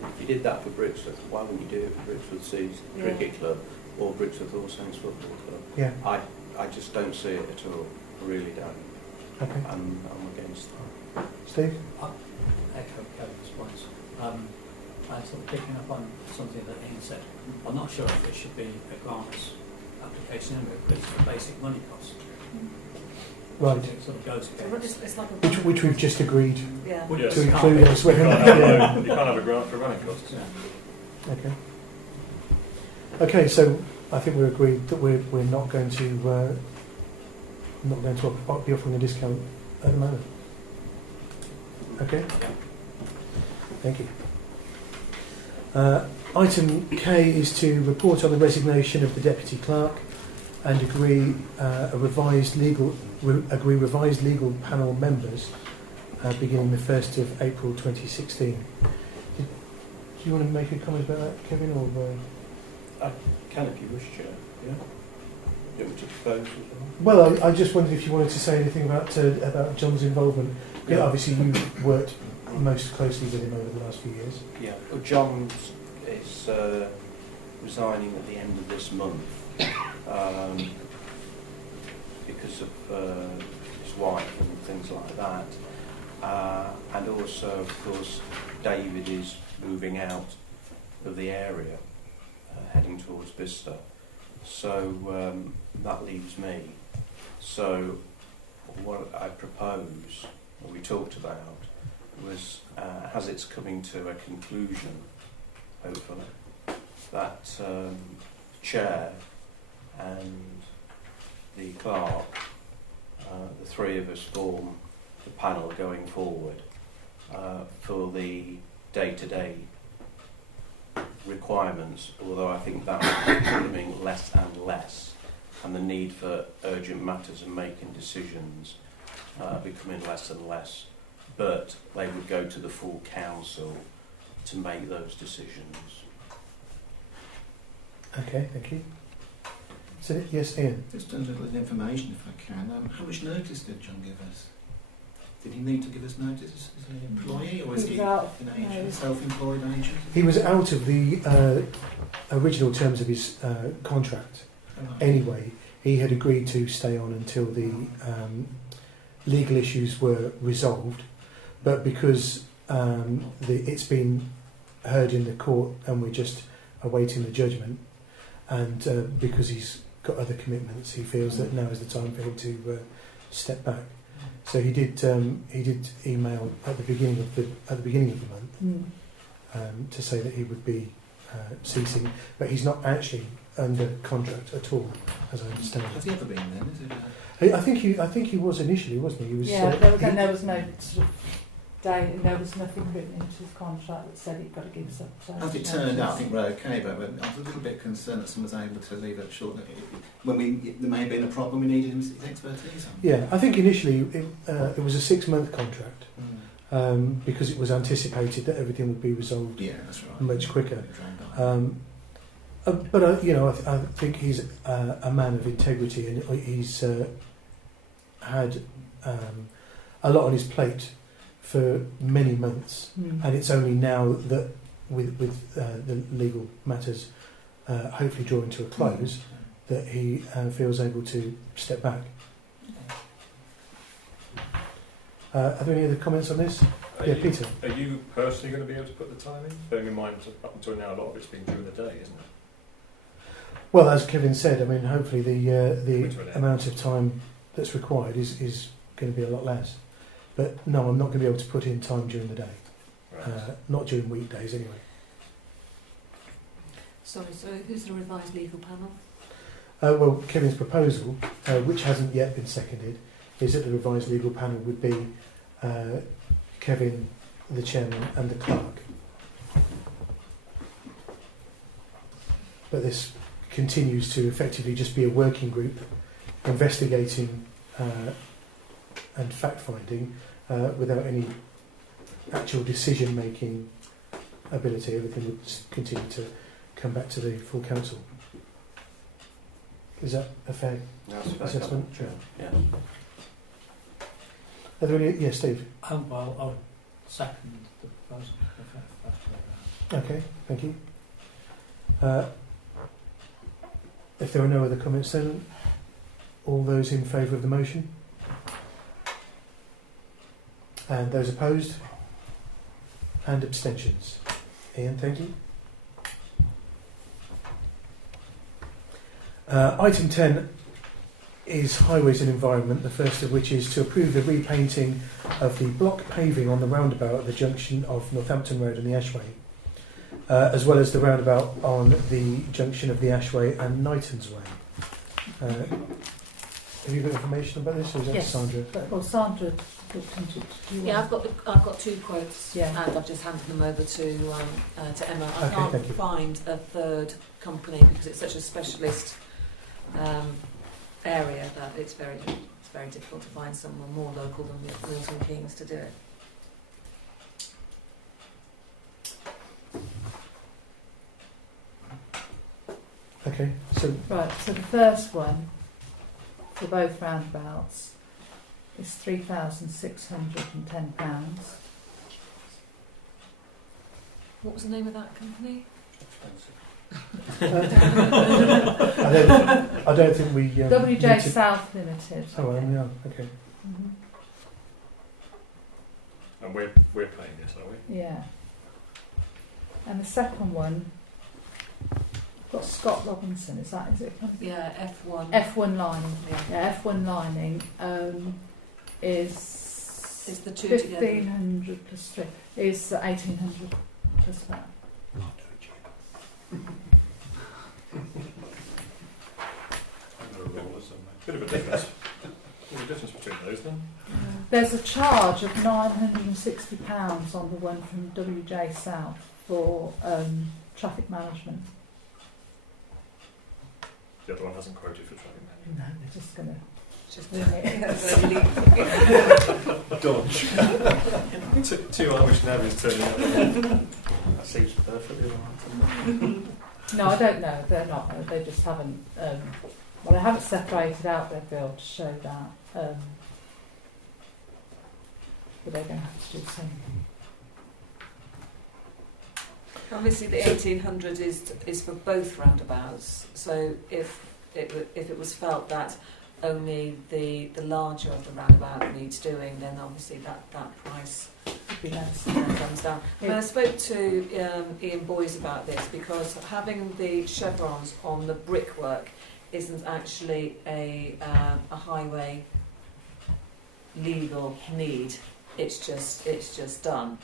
if you did that for Brixworth, why wouldn't you do it for Brixworth Seas Cricket Club or Brixworth All Saints Football Club? Yeah. I just don't see it at all. I really don't. Okay. I'm against that. Steve? Echo Kevin's points. I'm sort of picking up on something that Ian said. I'm not sure if it should be a grants application anyway, but it's the basic money cost. Right. It sort of goes against. It's like a Which we've just agreed yeah. Well, yes, to you include can't elsewhere. have a grant for running costs. Yeah. Okay. Okay, so I think we're agreed that we're not going to be offering a discount at the moment. Okay. Thank you. Item K is to report on the resignation of the deputy clerk and agree revised legal panel members beginning the 1st of April 2016. Do you want to make a comment about that, Kevin, or? I can if you wish, Chair. Yeah. Do you want me to propose as well? Well, I just wondered if you wanted to say anything about John's involvement. Yeah, obviously you've worked most closely with him over the last few years. Yeah. Well, John is resigning at the end of this month because of his wife and things like that. And also, of course, David is moving out of the area, heading towards Bicester. So that leaves me. So what I propose, what we talked about, was as it's coming to a conclusion, hopefully, that the chair and the clerk, the three of us form the panel going forward for the day-to-day requirements, although I think that is becoming less and less, and the need for urgent matters and making decisions becoming less and less, but they would go to the full council to make those decisions. Okay, thank you. So, yes, Ian? Just a little information, if I can. How much notice did John give us? Did he need to give us notice? Is he an employee or is he an agent, self-employed agent? He was out of the original terms of his contract. Anyway, he had agreed to stay on until the legal issues were resolved, but because it's been heard in the court and we're just awaiting the judgment, and because he's got other commitments, he feels that now is the time for him to step back. So he did email at the beginning of the month to say that he would be ceasing, but he's not actually under contract at all, as I understand. Has he ever been then? Is it? I think he was initially, wasn't he? He was. Yeah, there was no sort of day. There was nothing written into his contract that said he'd got to give us up. As it turned out, I think we're okay, but I was a little bit concerned that someone was able to leave it short. When there may have been a problem, we needed his expertise on. Yeah, I think initially it was a 6-month contract because it was anticipated that everything would be resolved that's right. much quicker. But I think he's a man of integrity, and he's had a lot on his plate for many months, and it's only now that with the legal matters hopefully drawing to a close that he feels able to step back. Are there any other comments on this? Yeah, Peter. Are you personally going to be able to put the time in? Bearing in mind, up until now, a lot of it's been during the day, isn't it? Well, as Kevin said, I mean, hopefully the Winter and amount of time that's required is going to be a lot less. But no, I'm not going to be able to put in time during the day. Right. Not during weekdays, anyway. Sorry, so who's the revised legal panel? Well, Kevin's proposal, which hasn't yet been seconded, is that the revised legal panel would be Kevin, the chairman, and the clerk. But this continues to effectively just be a working group investigating and fact-finding without any actual decision-making ability. Everything would continue to come back to the full council. Is that a fair assessment? Sure. Yeah. Are there any? Yes, Steve. Well, I'll second the proposal. If that's right. Okay, thank you. If there are no other comments, then all those in favour of the motion? And those opposed? And abstentions? Ian, thank you. Item 10 is Highways and Environment, the first of which is to approve the repainting of the block paving on the roundabout at the junction of Northampton Road and the Ashway, as well as the roundabout on the junction of the Ashway and Knighton's Way. Have you got information about this, or is that Yes. Sandra? Well, Sandra looked into it. Do you Yeah, want- I've got 2 quotes, Yeah. and I've just handed them over to Emma. I Okay, can't thank you. find a third company because it's such a specialist area that it's very difficult to find someone more local than Milton Keynes to do it. Okay, so Right, so the first one for both roundabouts is £3,610. What was the name of that company? I don't think we. WJ need to- South Limited. Oh, well, yeah, okay. Mhm. And we're paying this, are we? Yeah. And the second one, got Scott Robinson. Is it? Yeah, F1. F1 lining. Yeah. F1 lining is Is the two together? 1,500 plus 3 is 1,800 plus that. Bit of a difference. Bit of a difference between those then. There's a charge of £960 on the one from WJ South for traffic management. The other one hasn't quoted for traffic management. No, they're just going to Just wing it. Dodge. Two Irish navvies turning up. That seems perfectly right. No, I don't know. They're not. They just haven't. Well, they haven't separated out their bill to show that. But they're going to have to do the same. Obviously, the 1,800 is for both roundabouts. So if it was felt that only the larger of the roundabout needs doing, then obviously that price Would be less. comes down. But I spoke to Ian Boyes about this because having the chevrons on the brickwork isn't actually a highway legal need. It's just done.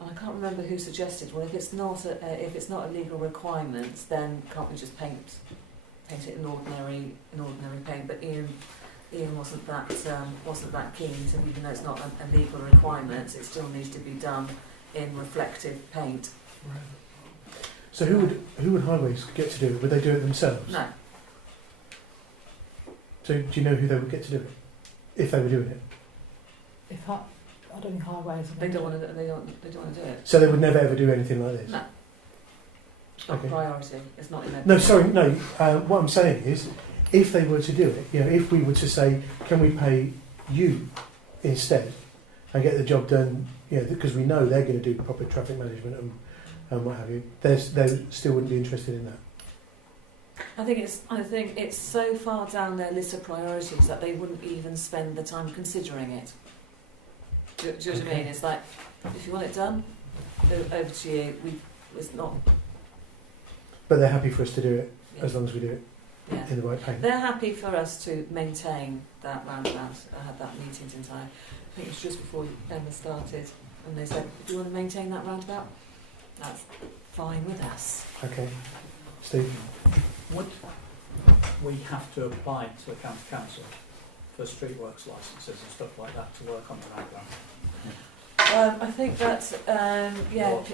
And I can't remember who suggested. Well, if it's not a legal requirement, then can't we just paint it in ordinary paint? But Ian wasn't that keen. So even though it's not a legal requirement, it still needs to be done in reflective paint. So who would Highways get to do it? Would they do it themselves? No. So do you know who they would get to do it if they were doing it? I don't think highways. They don't want to do it. So they would never ever do anything like this? No. It's not Okay. a priority. It's not in their No, sorry, no. What I'm saying is, if they were to do it, if we were to say, can we pay you instead and get the job done, because we know they're going to do proper traffic management and what have you, they still wouldn't be interested in that. I think it's so far down their list of priorities that they wouldn't even spend the time considering it. Do you know what I mean? It's like, if you want it done, over to you. It's not. But they're happy for us to do it Yeah. as long as we do it Yeah. in the right paint. They're happy for us to maintain that roundabout. I had that meeting, didn't I? I think it was just before Emma started, and they said, "Do you want to maintain that roundabout?" That's fine with us. Okay. Steve? Would we have to apply to the county council for streetworks licences and stuff like that to work on the roundabout? I think that,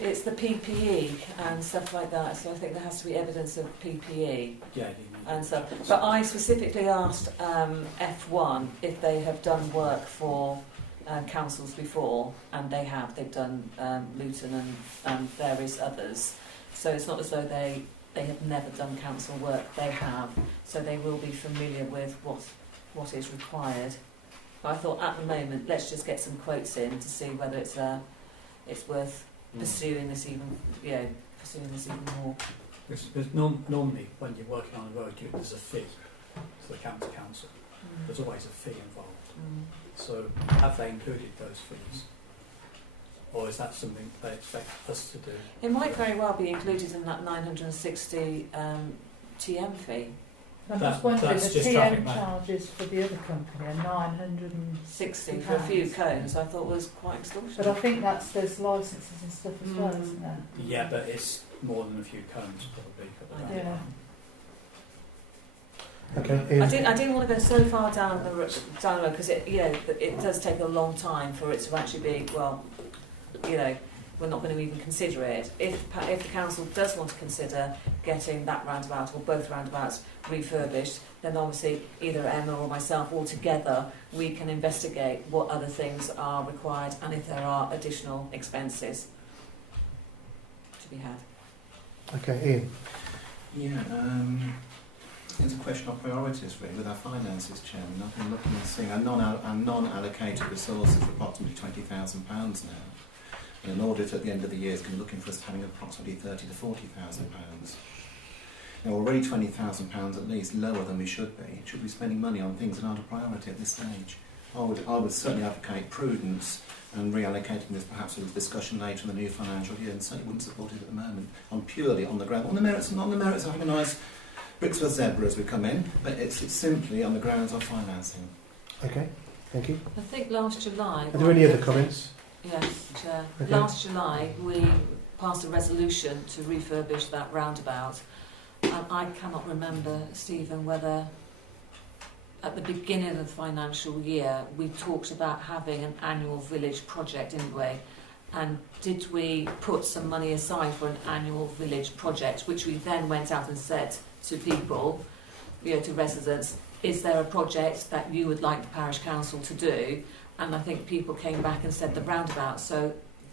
it's the PPE and stuff like that, so I think there has to be evidence of PPE Yeah, and stuff. But I specifically asked F1 if they have done work for councils before, and they have. They've done Luton and various others. So it's not as though they have never done council work. They have, so they will be familiar with what is required. But I thought at the moment, let's just get some quotes in to see whether it's worth pursuing this even more. Because normally when you're working on a road, there's a fee to the county council. There's always a fee involved. So have they included those fees? Or is that something they expect us to do? It might very well be included in that 960 TM fee. I'm just wondering, that's the just TM traffic man. charges for the other company are 60 for a few cones, I thought was quite extortionate. But I think there's licences and stuff as well, isn't there? Yeah, but it's more than a few cones probably. Yeah. Okay. Ian? I didn't want to go so far down the road because it does take a long time for it to actually be, we're not going to even consider it. If the council does want to consider getting that roundabout or both roundabouts refurbished, then obviously either Emma or myself all together, we can investigate what other things are required and if there are additional expenses to be had. Okay, Ian. Yeah, it's a question of priorities really with our finances, Chairman. I've been looking and seeing our non-allocated resources of approximately £20,000 now. And an audit at the end of the year is going to be looking for us having approximately £30,000 to £40,000. Now, already £20,000 at least lower than we should be. Should be spending money on things that aren't a priority at this stage. I would certainly advocate prudence and reallocating this perhaps with a discussion later in the new financial year, and certainly wouldn't support it at the moment. I'm purely on the ground, on the merits of having a nice Brixworth zebra as we come in, but it's simply on the grounds of financing. Okay, thank you. I think last July... Are there any other comments? Yes, Chair. Okay. Last July we passed a resolution to refurbish that roundabout. And I cannot remember, Stephen, whether at the beginning of the financial year we talked about having an annual village project, didn't we? And did we put some money aside for an annual village project, which we then went out and said to people, to residents, is there a project that you would like the parish council to do? And I think people came back and said the roundabout. So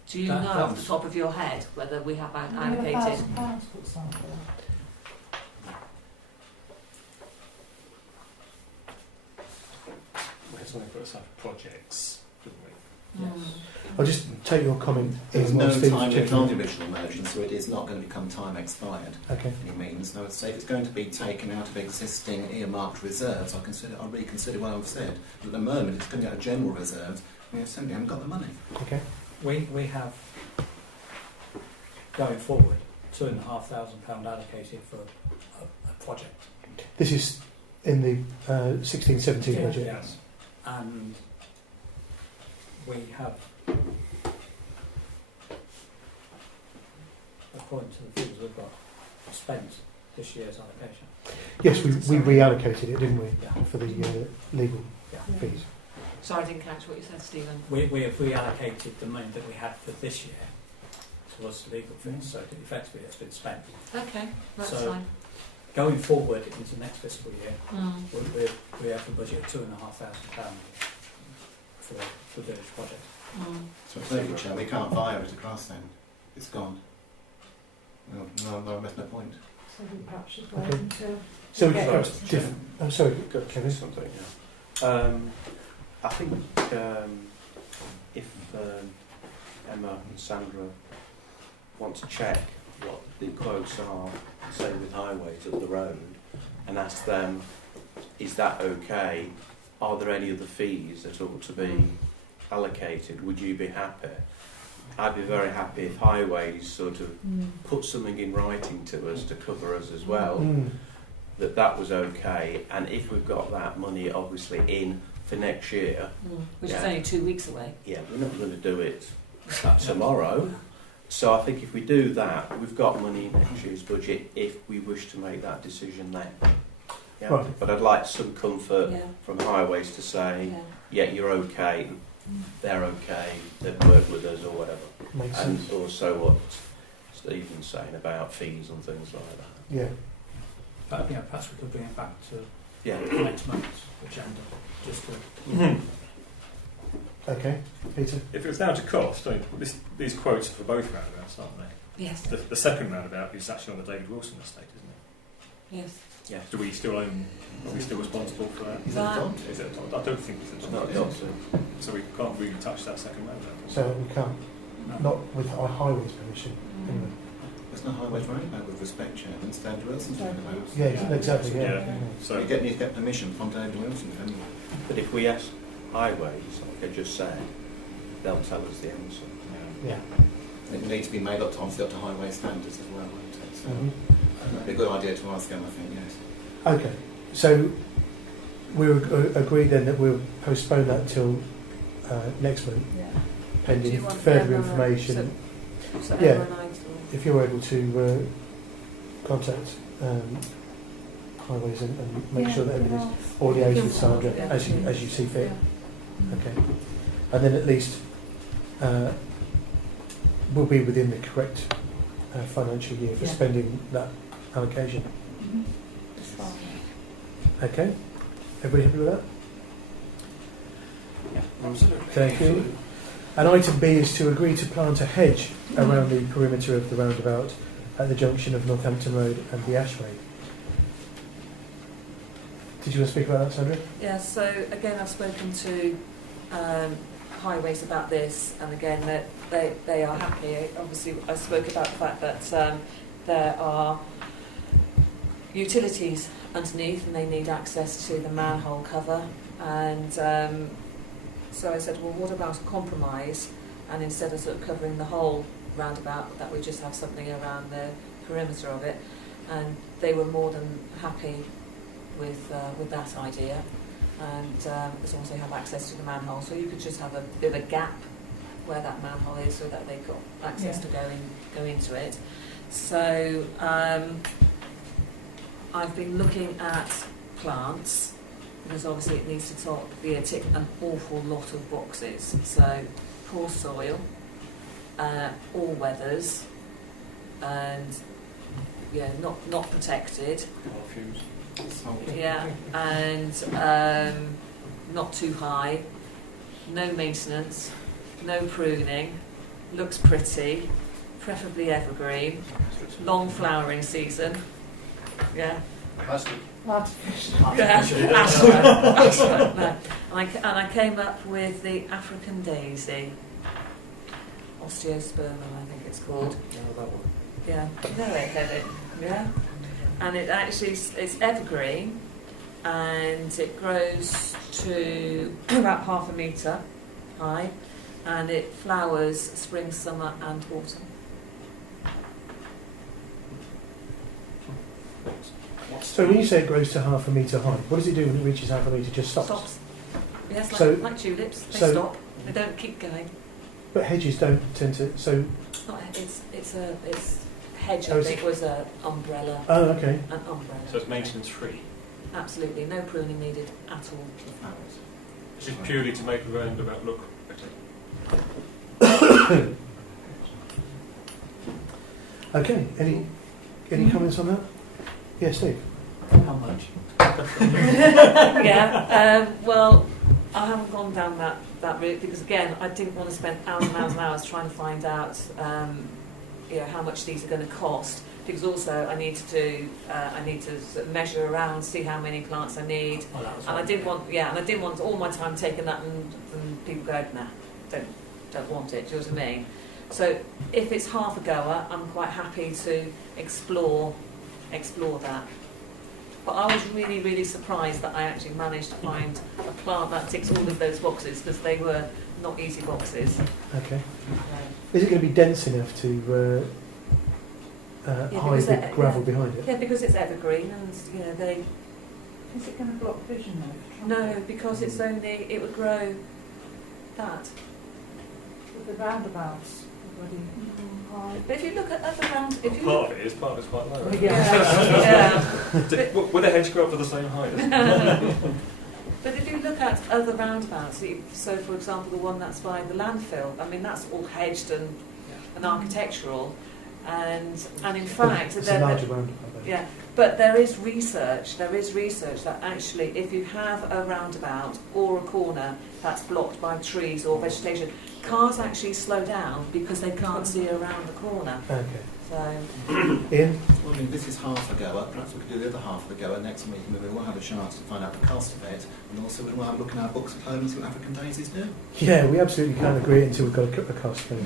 do you know off the top of your head whether we have allocated... £1,000 put aside for that. We had something put aside for projects, didn't we? I'll just take your comment. There's Ian, no while Steve's time limit checking. on the original motion, so it is not going to become time expired. Okay. Any means. I would say if it's going to be taken out of existing earmarked reserves, I'll reconsider what I've said. But at the moment, it's going to go to general reserves. We simply haven't got the money. Okay. We have, going forward, £2,500 allocated for a project. This is in the 16-17 budget. Yes. And we have, according to the figures we've got, spent this year's allocation. Yes, we reallocated it, didn't we, Yeah. for the legal Yeah. fees. Sorry, I didn't catch what you said, Stephen. We have reallocated the money that we had for this year towards the legal fees, so effectively it's been spent. Okay, that's So- fine. Going forward into next fiscal year, Mm. we have a budget of £2,500 for the village project. Mm. So clearly, Chair, we can't fire it across then. It's gone. No, there's no point. So we perhaps should wait Okay. until... So we Okay. could perhaps different. Oh, sorry, Got Kevin. something, yeah. I think if Emma and Sandra want to check what the quotes are, say with highways up the road, and ask them, is that okay? Are there any other fees that ought to be allocated, would you be happy? I'd be very happy if highways sort of put something in writing to us to cover us as well, that was okay, and if we've got that money obviously in for next year, which is only 2 weeks away. yeah, we're not going to do it tomorrow. So I think if we do that, we've got money in next year's budget if we wish to make that decision then. Yeah. Right. But I'd like some comfort from highways to say, yeah, you're okay, they're okay, they've worked with us or whatever. Makes And sense. also what Stephen's saying about fees and things like that. Yeah. But yeah, perhaps we could bring it back to Yeah. next month's agenda, just to Okay, Peter. If it was down to cost, these quotes are for both roundabouts, aren't they? Yes. The second roundabout is actually on the David Wilson estate, isn't it? Yes. Yeah. Do we still own? Are we still responsible for that? Is that done? Is it? I don't think it's It's not adopted. So we can't really touch that second roundabout. So we can't, not with our highways permission. Anyway. There's no highways roundabout with respect, Chairman. It's David Wilson's roundabout. Yeah, exactly. Yeah. Yeah. So You need to get permission from David Wilson, don't you? But if we ask highways, like I just said, they'll tell us the answer. Yeah. It needs to be made up to obviously up to highway standards as well, won't it? So Mhm. it'd be a good idea to ask them, I think, yes. Okay, so we'll agree then that we'll postpone that till next month, Yeah. Do pending you want further Emma- information. So Yeah. Emma and I If you're able to contact highways and make sure that everything's or liaise with Sandra Yeah. as you see fit. Okay, and then at least we'll be within the correct financial year for Yeah. spending that allocation. That's fine. Okay, everybody happy with that? absolutely. Thank you. And item B is to agree to plant a hedge around the perimeter of the roundabout at the junction of Northampton Road and the Ashway. Did you want to speak about that, Sandra? Yeah, so again, I've spoken to Highways about this, and again, that they are happy. Obviously, I spoke about the fact that there are utilities underneath and they need access to the manhole cover. And so I said, well, what about a compromise? And instead of sort of covering the whole roundabout, that we just have something around the perimeter of it. And they were more than happy with that idea. And as long as they have access to the manhole, so you could just have a bit of a gap where that manhole is, so that they've got access to go into it. So I've been looking at plants, because obviously it needs to tick an awful lot of boxes. So poor soil, all weathers, and not protected. Yeah, and not too high, no maintenance, no pruning, looks pretty, preferably evergreen, long flowering season. Yeah. Artificial. Yeah. Aspen. No. And I came up with the African daisy, osteospermum, I think it's called. Yeah. No, it had it. Yeah. And it actually it's evergreen, and it grows to about 1/2 metre high, and it flowers spring, summer, and autumn. So when you say it grows to 1/2 metre high, what does it do when it reaches 1/2 metre? Just stops? Stops. Yes, like tulips, they so- stop. They don't keep going. But hedges don't tend to. So It's not. It's hedge. Oh, I is think was an umbrella. oh, okay. An umbrella. So it's maintenance free. Absolutely, no pruning needed at all to the flowers. It's just purely to make the roundabout look better. Okay. Any comments on that? Yes, Steve. how much? Yeah. Well, I haven't gone down that route because again, I didn't want to spend hours and hours and hours trying to find out, how much these are going to cost. Because also I need to sort of measure around, see how many plants I need, Oh, that was and I right. didn't want all my time taking that and people go, nah, don't want it. Do you know what I mean? So if it's half a goer, I'm quite happy to explore that. But I was really, really surprised that I actually managed to find a plant that ticks all of those boxes, because they were not easy boxes. Okay. Is it going to be dense enough to hide the gravel behind it? Yeah, because it's evergreen, and you know they. Is it going to block vision though? No, because it's only it would grow that. With the roundabouts already high. But if you look at other round, if you Part of it is, part of it's quite low. Right? yeah. Would the hedge grow up to the same height? As But if you look at other roundabouts, so for example the one that's by the landfill, I mean that's all hedged and architectural, and in fact It's a larger roundabout. Though. yeah, but there is research that actually if you have a roundabout or a corner that's blocked by trees or vegetation, cars actually slow down because they can't see around the corner. Okay. So Ian? Well, I mean, this is half a goer. Perhaps we could do the other half of the goer next week, and we will have a chance to find out the cost of it, and also we'll have a look in our books at home and see what African daisies do. Yeah, we absolutely can't agree until we've got a cost for it.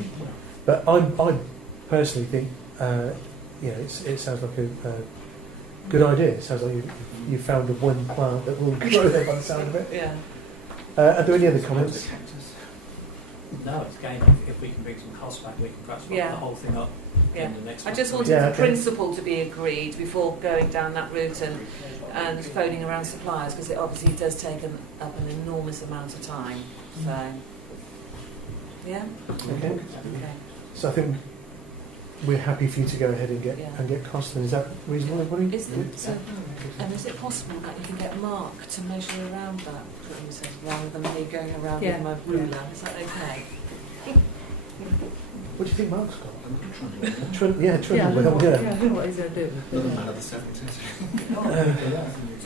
But I personally think, it sounds like a good idea. It sounds like you found the one plant that will grow there by the sound of it. yeah. Are there any other comments? No, it's again, if we can bring some costs back, we can perhaps wrap Yeah. the whole thing up Yeah. in the next I month. just wanted Yeah, the okay. principle to be agreed before going down that route and phoning around suppliers, because it obviously does take up an enormous amount of time. So, yeah. Okay. Okay. So I think we're happy for you to go ahead and get Yeah. cost. And is that reasonable, everybody? Is it possible that you can get Mark to measure around that perimeter rather than me going around Yeah. with my ruler? Is that okay? What do you think Mark's got? I'm Trundle, Yeah, I don't know what, yeah. I don't know what he's going to do. Another man of the 70s.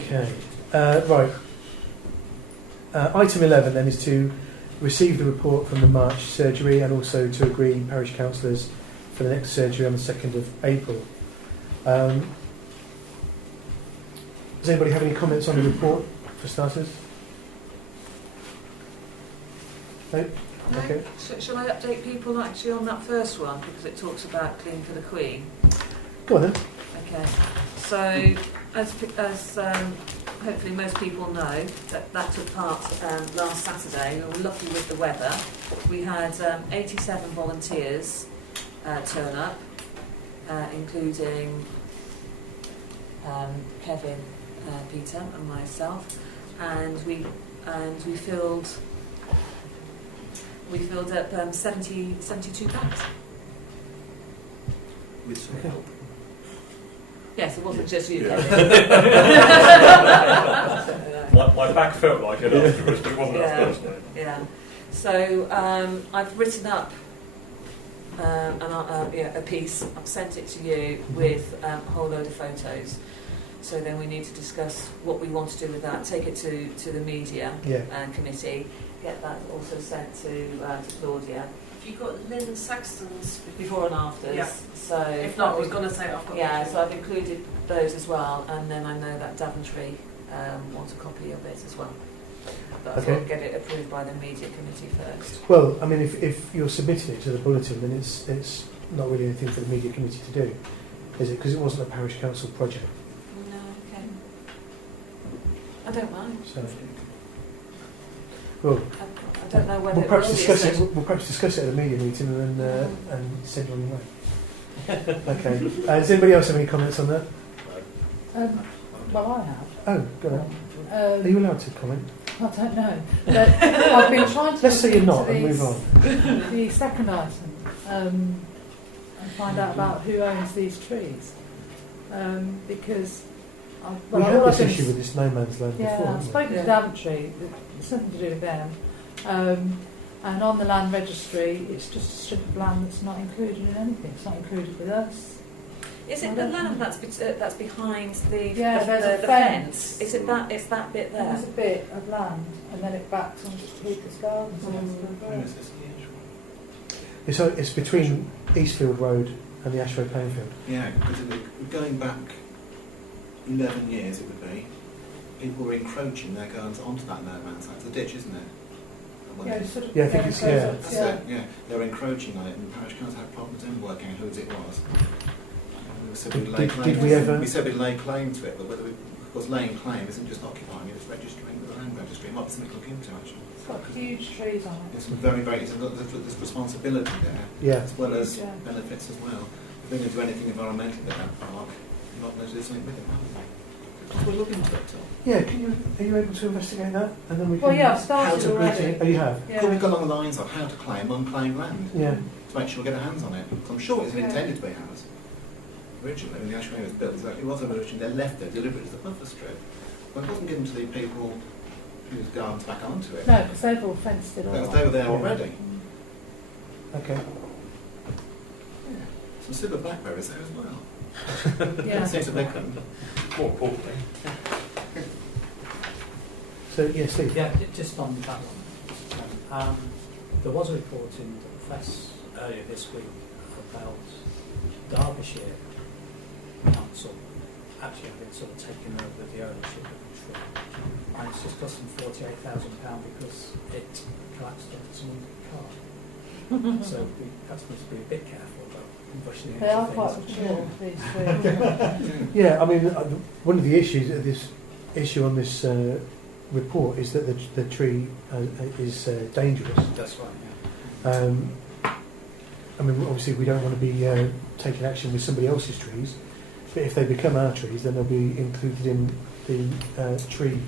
Okay. Right. Item 11 then is to receive the report from the Mrch surgery and also to agree parish councillors for the next surgery on the 2nd of April. Does anybody have any comments on the report for starters? No? No? Okay. Shall I update people actually on that first one, because it talks about Clean for the Queen? Go on then. Okay, so as hopefully most people know, that took part last Saturday. We were lucky with the weather. We had 87 volunteers turn up, including Kevin, Peter and myself, and we filled up 72 bags. With some Okay. help. Yes, it wasn't just you, Yeah. Kevin. my back felt like it afterwards, but it wasn't Yeah. at first. No. Yeah. So I've written up a piece. I've sent it to you with a whole load of photos. So then we need to discuss what we want to do with that. Take it to the media Yeah. committee. Get that also sent to Claudia. Have you got Lynn Saxton's? Before and afters. Yeah. So If not, I was going to say I've got. yeah. So I've included those as well, and then I know that Daventry wants a copy of it as well. But Okay. I'll get it approved by the media committee first. Well, I mean, if you're submitting it to the bulletin, then it's not really anything for the media committee to do, is it? Because it wasn't a parish council project. No, okay. I don't mind. So, well, I don't know whether we'll perhaps it will discuss be it. We'll perhaps discuss it at a media meeting and then and send you on your way. Okay. Does anybody else have any comments on that? Well, I have. Oh, go on. Are you allowed to comment? I don't know. But I've been trying to Let's say you're look not into and move on. the second item and find out about who owns these trees. Because We had all this I've been- issue with this no man's land yeah, before. I've haven't we? spoken to Daventry. It's nothing to do with them. And on the land registry, it's just a strip of land that's not included in anything. It's not included with us. Is it the land that's behind the Yeah, the, there's the, a the fence. Is it that? It's that bit there. There's a bit of land, and then it backs onto Peter's Gardens. Where is this? It's between Eastfield Road and the Ashrow playing field. Yeah, because going back 11 years, it would be, people were encroaching their gardens onto that no man's land. It's a ditch, isn't it? Yeah, it's sort of Yeah, I think it's- close yeah. up, That's it, yeah. They were encroaching on it, and the parish council had problems in working out whose it was. We said we'd lay Did claim we to it. ever- We said we'd lay claim to it, but whether course, laying claim isn't just occupying it, it's registering with the land registry. It might be something to look into, actually. It's got huge trees on it. There's some there's responsibility there, Yeah. as well as Yeah. benefits as well. If we're going to do anything environmental with that park, you're not going to do something with it, aren't we? Because we'll look into it, Tom. Yeah, are you able to investigate that? And then we can... Well, yeah, I've How started to already. Oh, you have? Yeah. Could we go along the lines of how to claim unclaimed land? Yeah. To make sure we get our hands on it. So I'm sure it's Yeah. intended to be ours. Originally, when the Ashway was built, it was originally, they left it deliberately as a buffer strip. But it wasn't given to the people whose gardens back onto it. No, because they've all fenced it all. They were there Yeah. already. Okay. Some silver blackberries there as well. Yeah. Seems to make them. More importantly, So, yeah, Steve. Yeah, just on that one. There was a report in the press earlier this week about Derbyshire Council actually having sort of taken over the ownership of the tree. And it's just cost them £48,000 because it collapsed onto someone's car. So we perhaps need to be a bit careful about rushing into They are things. quite mature, these trees. Yeah, I mean, one of the issues of this issue on this report is that the tree is dangerous. That's right, yeah. I mean, obviously we don't want to be taking action with somebody else's trees, but if they become our trees, then they'll be included in the tree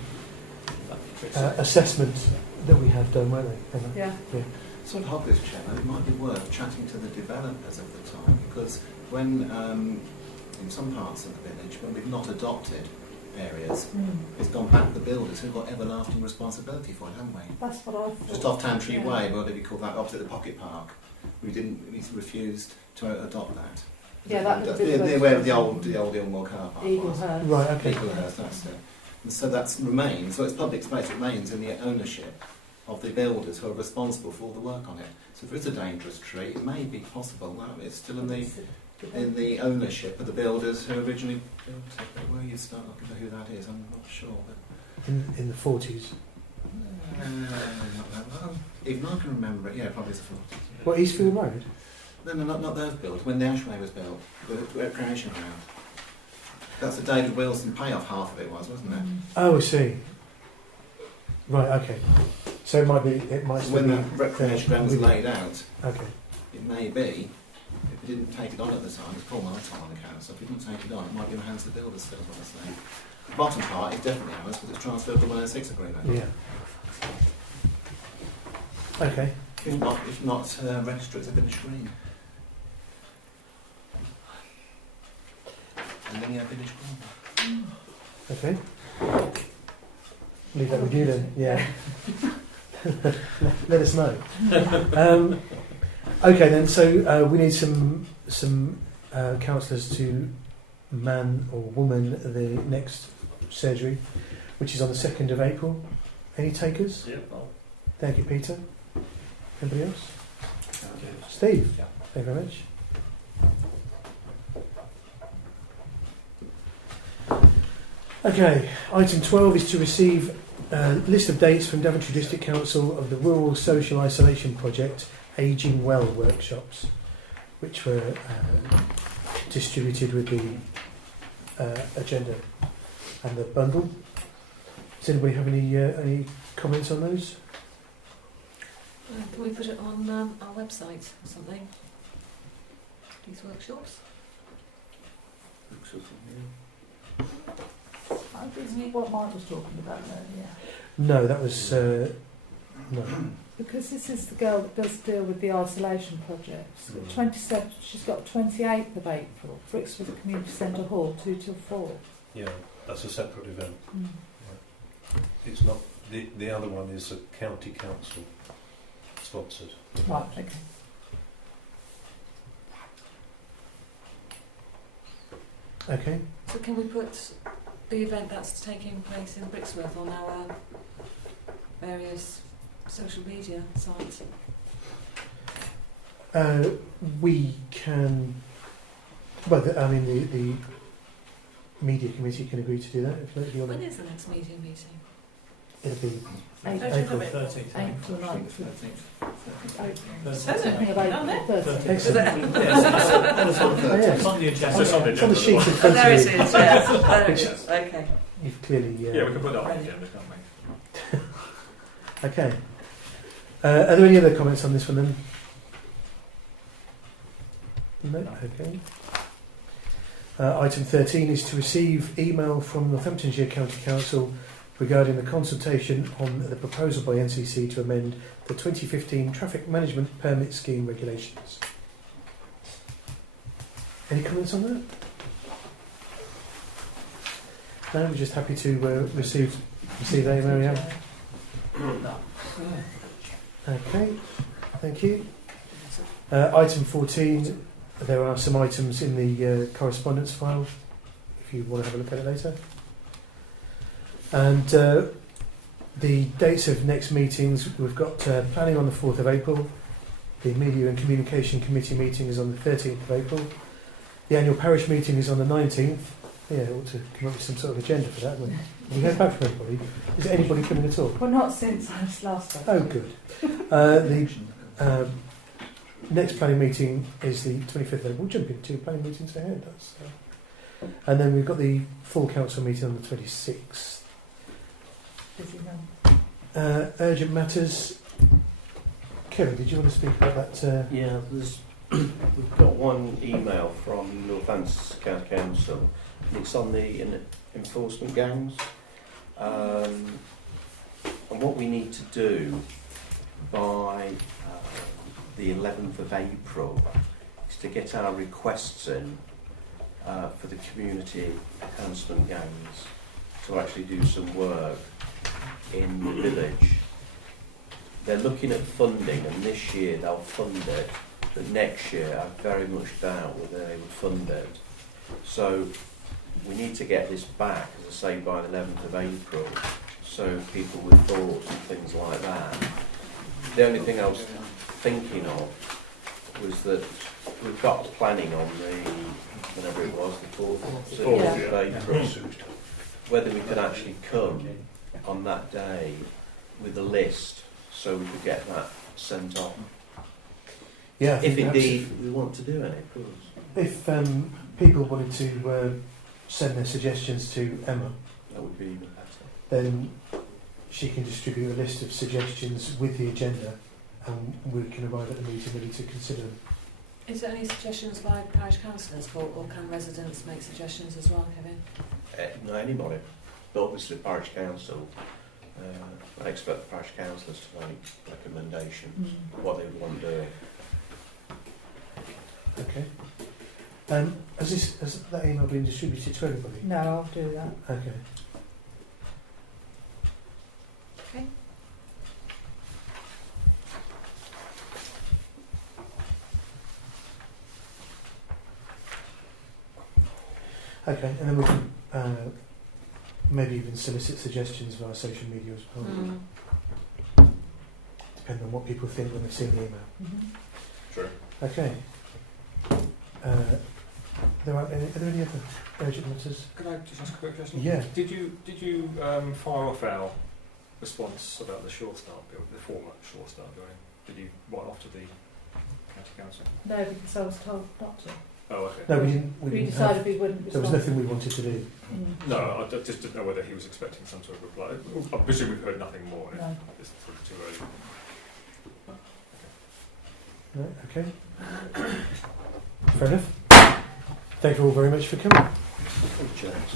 assessment that we have done, won't they? Emma? Yeah. Sort of this, Chairman, it might be worth chatting to the developers of the time, because when, in some parts of the village, when we've not adopted areas, it's gone back to the builders who've got everlasting responsibility for it, haven't we? That's what I thought. Just off Tantry Yeah. Way, whatever you call that, opposite the Pocket Park, we refused to adopt that. Yeah, that That's would be near where the old Ilmore car park was. Eaglehurst. Right, okay. Eaglehurst, that's it. And so that remains, so it's public space, it remains in the ownership of the builders who are responsible for all the work on it. So if it's a dangerous tree, it may be possible that it's still in the ownership of the builders who originally built it. Where you start looking at who that is, I'm not sure. But In the 40s. not that well. Even I can remember it, yeah, probably it's the 40s. Yeah. What, Eastfield Road? No, not those built, when the Ashway was built, the recreation ground. That's the David Wilson payoff, half of it was, wasn't it? Oh, I see. Right, okay. So it might So still when be... the recreation ground was laid out, Okay. it may be, if we didn't take it on at the time, it's Paul my time on the council, if we didn't take it on, it might be in the hands of the builders still, is what I'm saying. The bottom part is definitely ours, because it's transferred to the 106 agreement. Yeah. Okay. If not registered as a village green. And then you have village corner. Okay. Leave that with you then. Yeah. Let us know. Okay then. So we need some councillors to man or woman the next surgery, which is on the 2nd of April. Any takers? Yep. Thank you, Peter. Anybody else? Steve. Yeah. Thank you very much. Okay, item 12 is to receive a list of dates from Daventry District Council of the Rural Social Isolation Project Ageing Well workshops, which were distributed with the agenda and the bundle. Does anybody have any comments on those? Can we put it on our website or something? These workshops? Isn't it what Mike was talking about earlier? No, that was no. Because this is the girl that does deal with the isolation projects. 27th, she's got 28th of April, Brixworth Community Centre Hall, 2 till 4. Yeah, that's a separate event. It's not, the other one is a county council sponsored. Right, okay. Okay. So can we put the event that's taking place in Brixworth on our various social media sites? We can. Well, the media committee can agree to do that if you want. When is the next media meeting? It'll be April April. 13th. April 9th. Thursday. Something of April 13th. Excellent. Yes, Oh, yeah. it's on the agenda. It's on the It's on the sheet in Oh, front there it of is, you. yes. There it is. Okay. you've clearly... Yeah, we can put that on the agenda, can't we? Okay. Are there any other comments on this one then? No? Okay. Item 13 is to receive email from Northamptonshire County Council regarding the consultation on the proposal by NCC to amend the 2015 Traffic Management Permit Scheme regulations. Any comments on that? No, we're just happy to receive that email, yeah. Okay, thank you. Item 14, there are some items in the correspondence file, if you want to have a look at it later. And the dates of next meetings, we've got planning on the 4th of April, the Media and Communication Committee meeting is on the 13th of April, the annual parish meeting is on the 19th. Yeah, I ought to come up with some sort of agenda for that. Have you heard back from anybody? Is there anybody coming at all? Well, not since I was last time. Oh, good. The next planning meeting is the 25th of April. We'll jump into 2 planning meetings ahead. And then we've got the full council meeting on the 26th. Busy now. Urgent matters. Kerry, did you want to speak about that? Yeah, we've got one email from Northampton County Council. It's on the enforcement gangs. And what we need to do by the 11th of April is to get our requests in for the community enhancement gangs to actually do some work in the village. They're looking at funding, and this year they'll fund it, but next year I very much doubt whether they would fund it. So we need to get this back, as I say, by the 11th of April, so people with thoughts and things like that. The only thing I was thinking of was that we've got planning on the, whenever it was, the 4th of April, whether we could actually come on that day with a list so we could get that sent off. Yeah. If indeed we want to do any, of course. If people wanted to send their suggestions to Emma, That would be even better. then she can distribute a list of suggestions with the agenda, and we can arrive at the meeting ready to consider them. Is there any suggestions by parish councillors, or can residents make suggestions as well, Kevin? No, anybody. But obviously parish council, I expect the parish councillors to make recommendations, what they would want doing. Okay. Has that email been distributed to everybody? No, I'll do that. Okay. Okay. Okay, and then we can maybe even solicit suggestions via social media as well. Depending on what people think when they've seen the email. True. Okay. Are there any other urgent matters? Could I just ask a quick question? Yeah. Did you fire off our response about the Shore Start building, the former Shore Start building? Did you write off to the county council? No, because I was told not to. Oh, okay. No, we didn't. We didn't decided have, we wouldn't there was respond. nothing we wanted to do. No, I just didn't know whether he was expecting some sort of reply. I presume we've heard nothing more. No. It's sort of too early. No? Okay. Fair enough. Thank you all very much for coming. Oh, James.